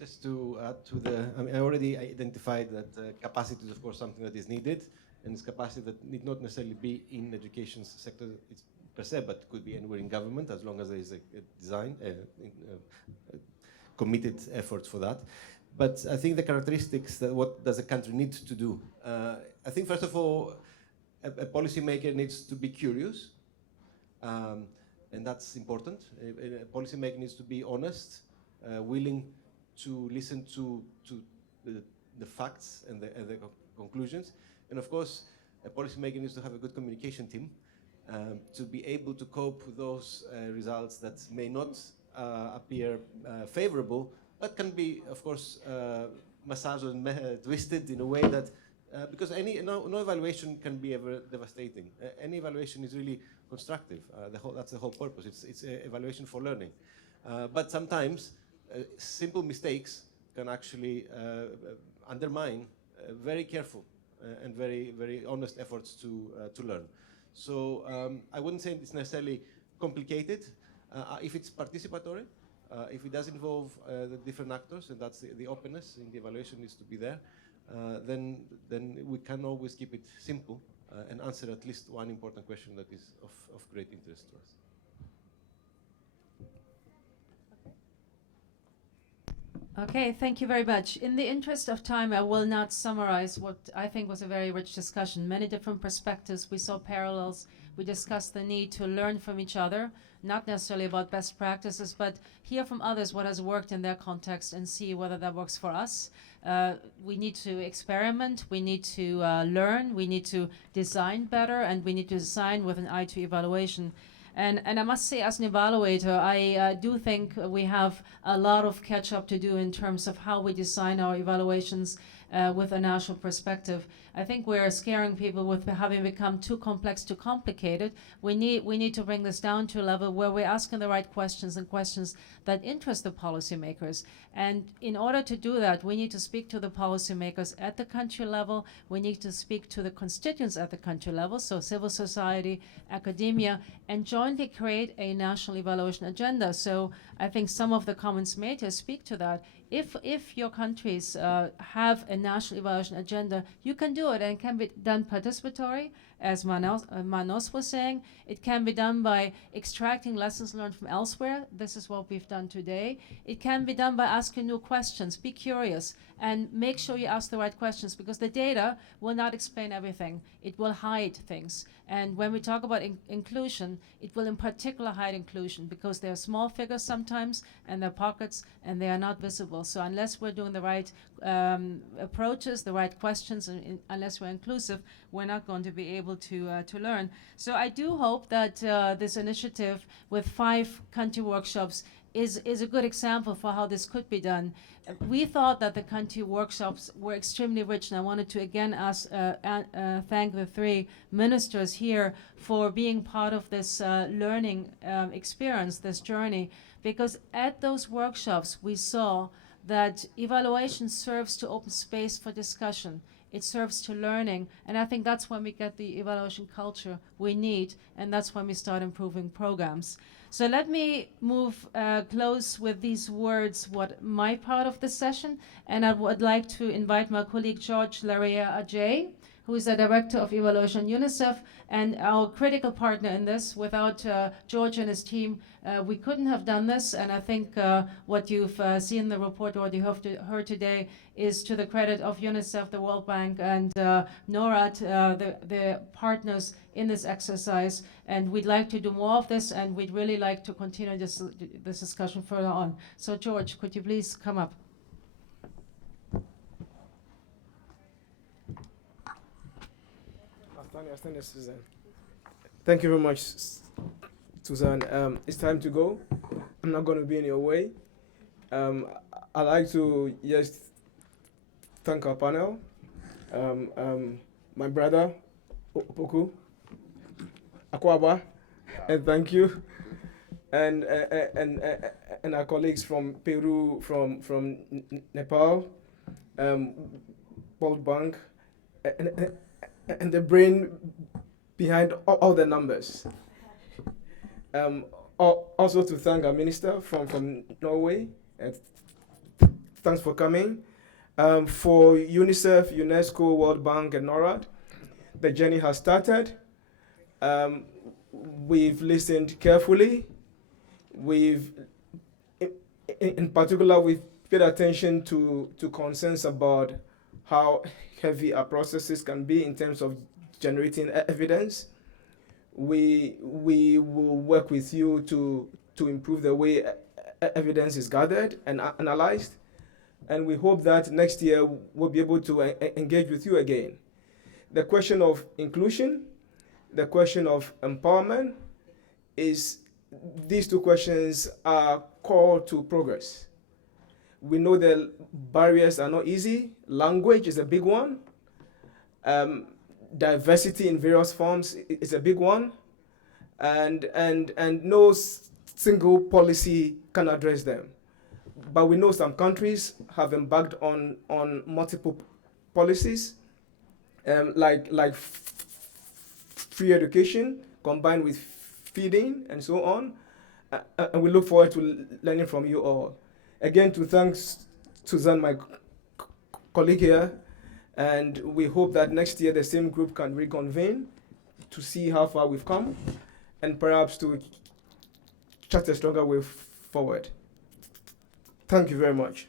Just to add to the, I already identified that capacity is, of course, something that is needed, and it's capacity that need not necessarily be in education sector per se, but could be anywhere in government, as long as there is a design, committed efforts for that. But I think the characteristics that what does a country need to do, I think first of all, a policymaker needs to be curious, and that's important. A policymaker needs to be honest, willing to listen to the facts and the conclusions. And of course, a policymaker needs to have a good communication team to be able to cope with those results that may not appear favorable, but can be, of course, massaged and twisted in a way that, because no evaluation can be ever devastating. Any evaluation is really constructive. That's the whole purpose. It's an evaluation for learning. But sometimes simple mistakes can actually undermine very careful and very, very honest efforts to learn. So I wouldn't say it's necessarily complicated. If it's participatory, if it does involve the different actors, and that's the openness in the evaluation needs to be there, then we can always keep it simple and answer at least one important question that is of great interest to us. Okay, thank you very much. In the interest of time, I will not summarize what I think was a very rich discussion. Many different perspectives. We saw parallels. We discussed the need to learn from each other, not necessarily about best practices, but hear from others what has worked in their context and see whether that works for us. We need to experiment. We need to learn. We need to design better, and we need to design with an eye to evaluation. And I must say, as an evaluator, I do think we have a lot of catch up to do in terms of how we design our evaluations with a national perspective. I think we're scaring people with having become too complex, too complicated. We need to bring this down to a level where we're asking the right questions and questions that interest the policymakers. And in order to do that, we need to speak to the policymakers at the country level. We need to speak to the constituents at the country level, so civil society, academia, and jointly create a national evaluation agenda. So I think some of the comments made here speak to that. If your countries have a national evaluation agenda, you can do it, and it can be done participatory, as Munoz was saying. It can be done by extracting lessons learned from elsewhere. This is what we've done today. It can be done by asking new questions. Be curious and make sure you ask the right questions, because the data will not explain everything. It will hide things. And when we talk about inclusion, it will in particular hide inclusion, because they're small figures sometimes, and they're pockets, and they are not visible. So unless we're doing the right approaches, the right questions, and unless we're inclusive, we're not going to be able to learn. So I do hope that this initiative with 5 country workshops is a good example for how this could be done. We thought that the country workshops were extremely rich, and I wanted to again thank the 3 ministers here for being part of this learning experience, this journey, because at those workshops we saw that evaluation serves to open space for discussion. It serves to learning, and I think that's when we get the evaluation culture we need, and that's when we start improving programs. So let me move close with these words, what my part of the session, and I would like to invite my colleague George Larrea-Ajay, who is the Director of Evaluation UNICEF and our critical partner in this. Without George and his team, we couldn't have done this, and I think what you've seen in the report or what you have heard today is to the credit of UNICEF, the World Bank, and NORAD, the partners in this exercise. And we'd like to do more of this, and we'd really like to continue this discussion further on. So George, could you please come up? Susan. Thank you very much, Susan. It's time to go. I'm not going to be in your way. I'd like to just thank our panel, my brother, Opoku, Akwaba, and thank you, and our colleagues from Peru, from Nepal, World Bank, and the brain behind all the numbers. Also to thank our minister from Norway. Thanks for coming. For UNICEF, UNESCO, World Bank, and NORAD, the journey has started. We've listened carefully. In particular, we've paid attention to concerns about how heavy our processes can be in terms of generating evidence. We will work with you to improve the way evidence is gathered and analyzed. And we hope that next year we'll be able to engage with you again. The question of inclusion, the question of empowerment, these 2 questions are core to progress. We know the barriers are not easy. Language is a big one. Diversity in various forms is a big one. And no single policy can address them. But we know some countries have embarked on multiple policies, like free education combined with feeding and so on. And we look forward to learning from you all. Again, to thank Susan, my colleague here, and we hope that next year the same group can reconvene to see how far we've come and perhaps to chart a stronger way forward. Thank you very much.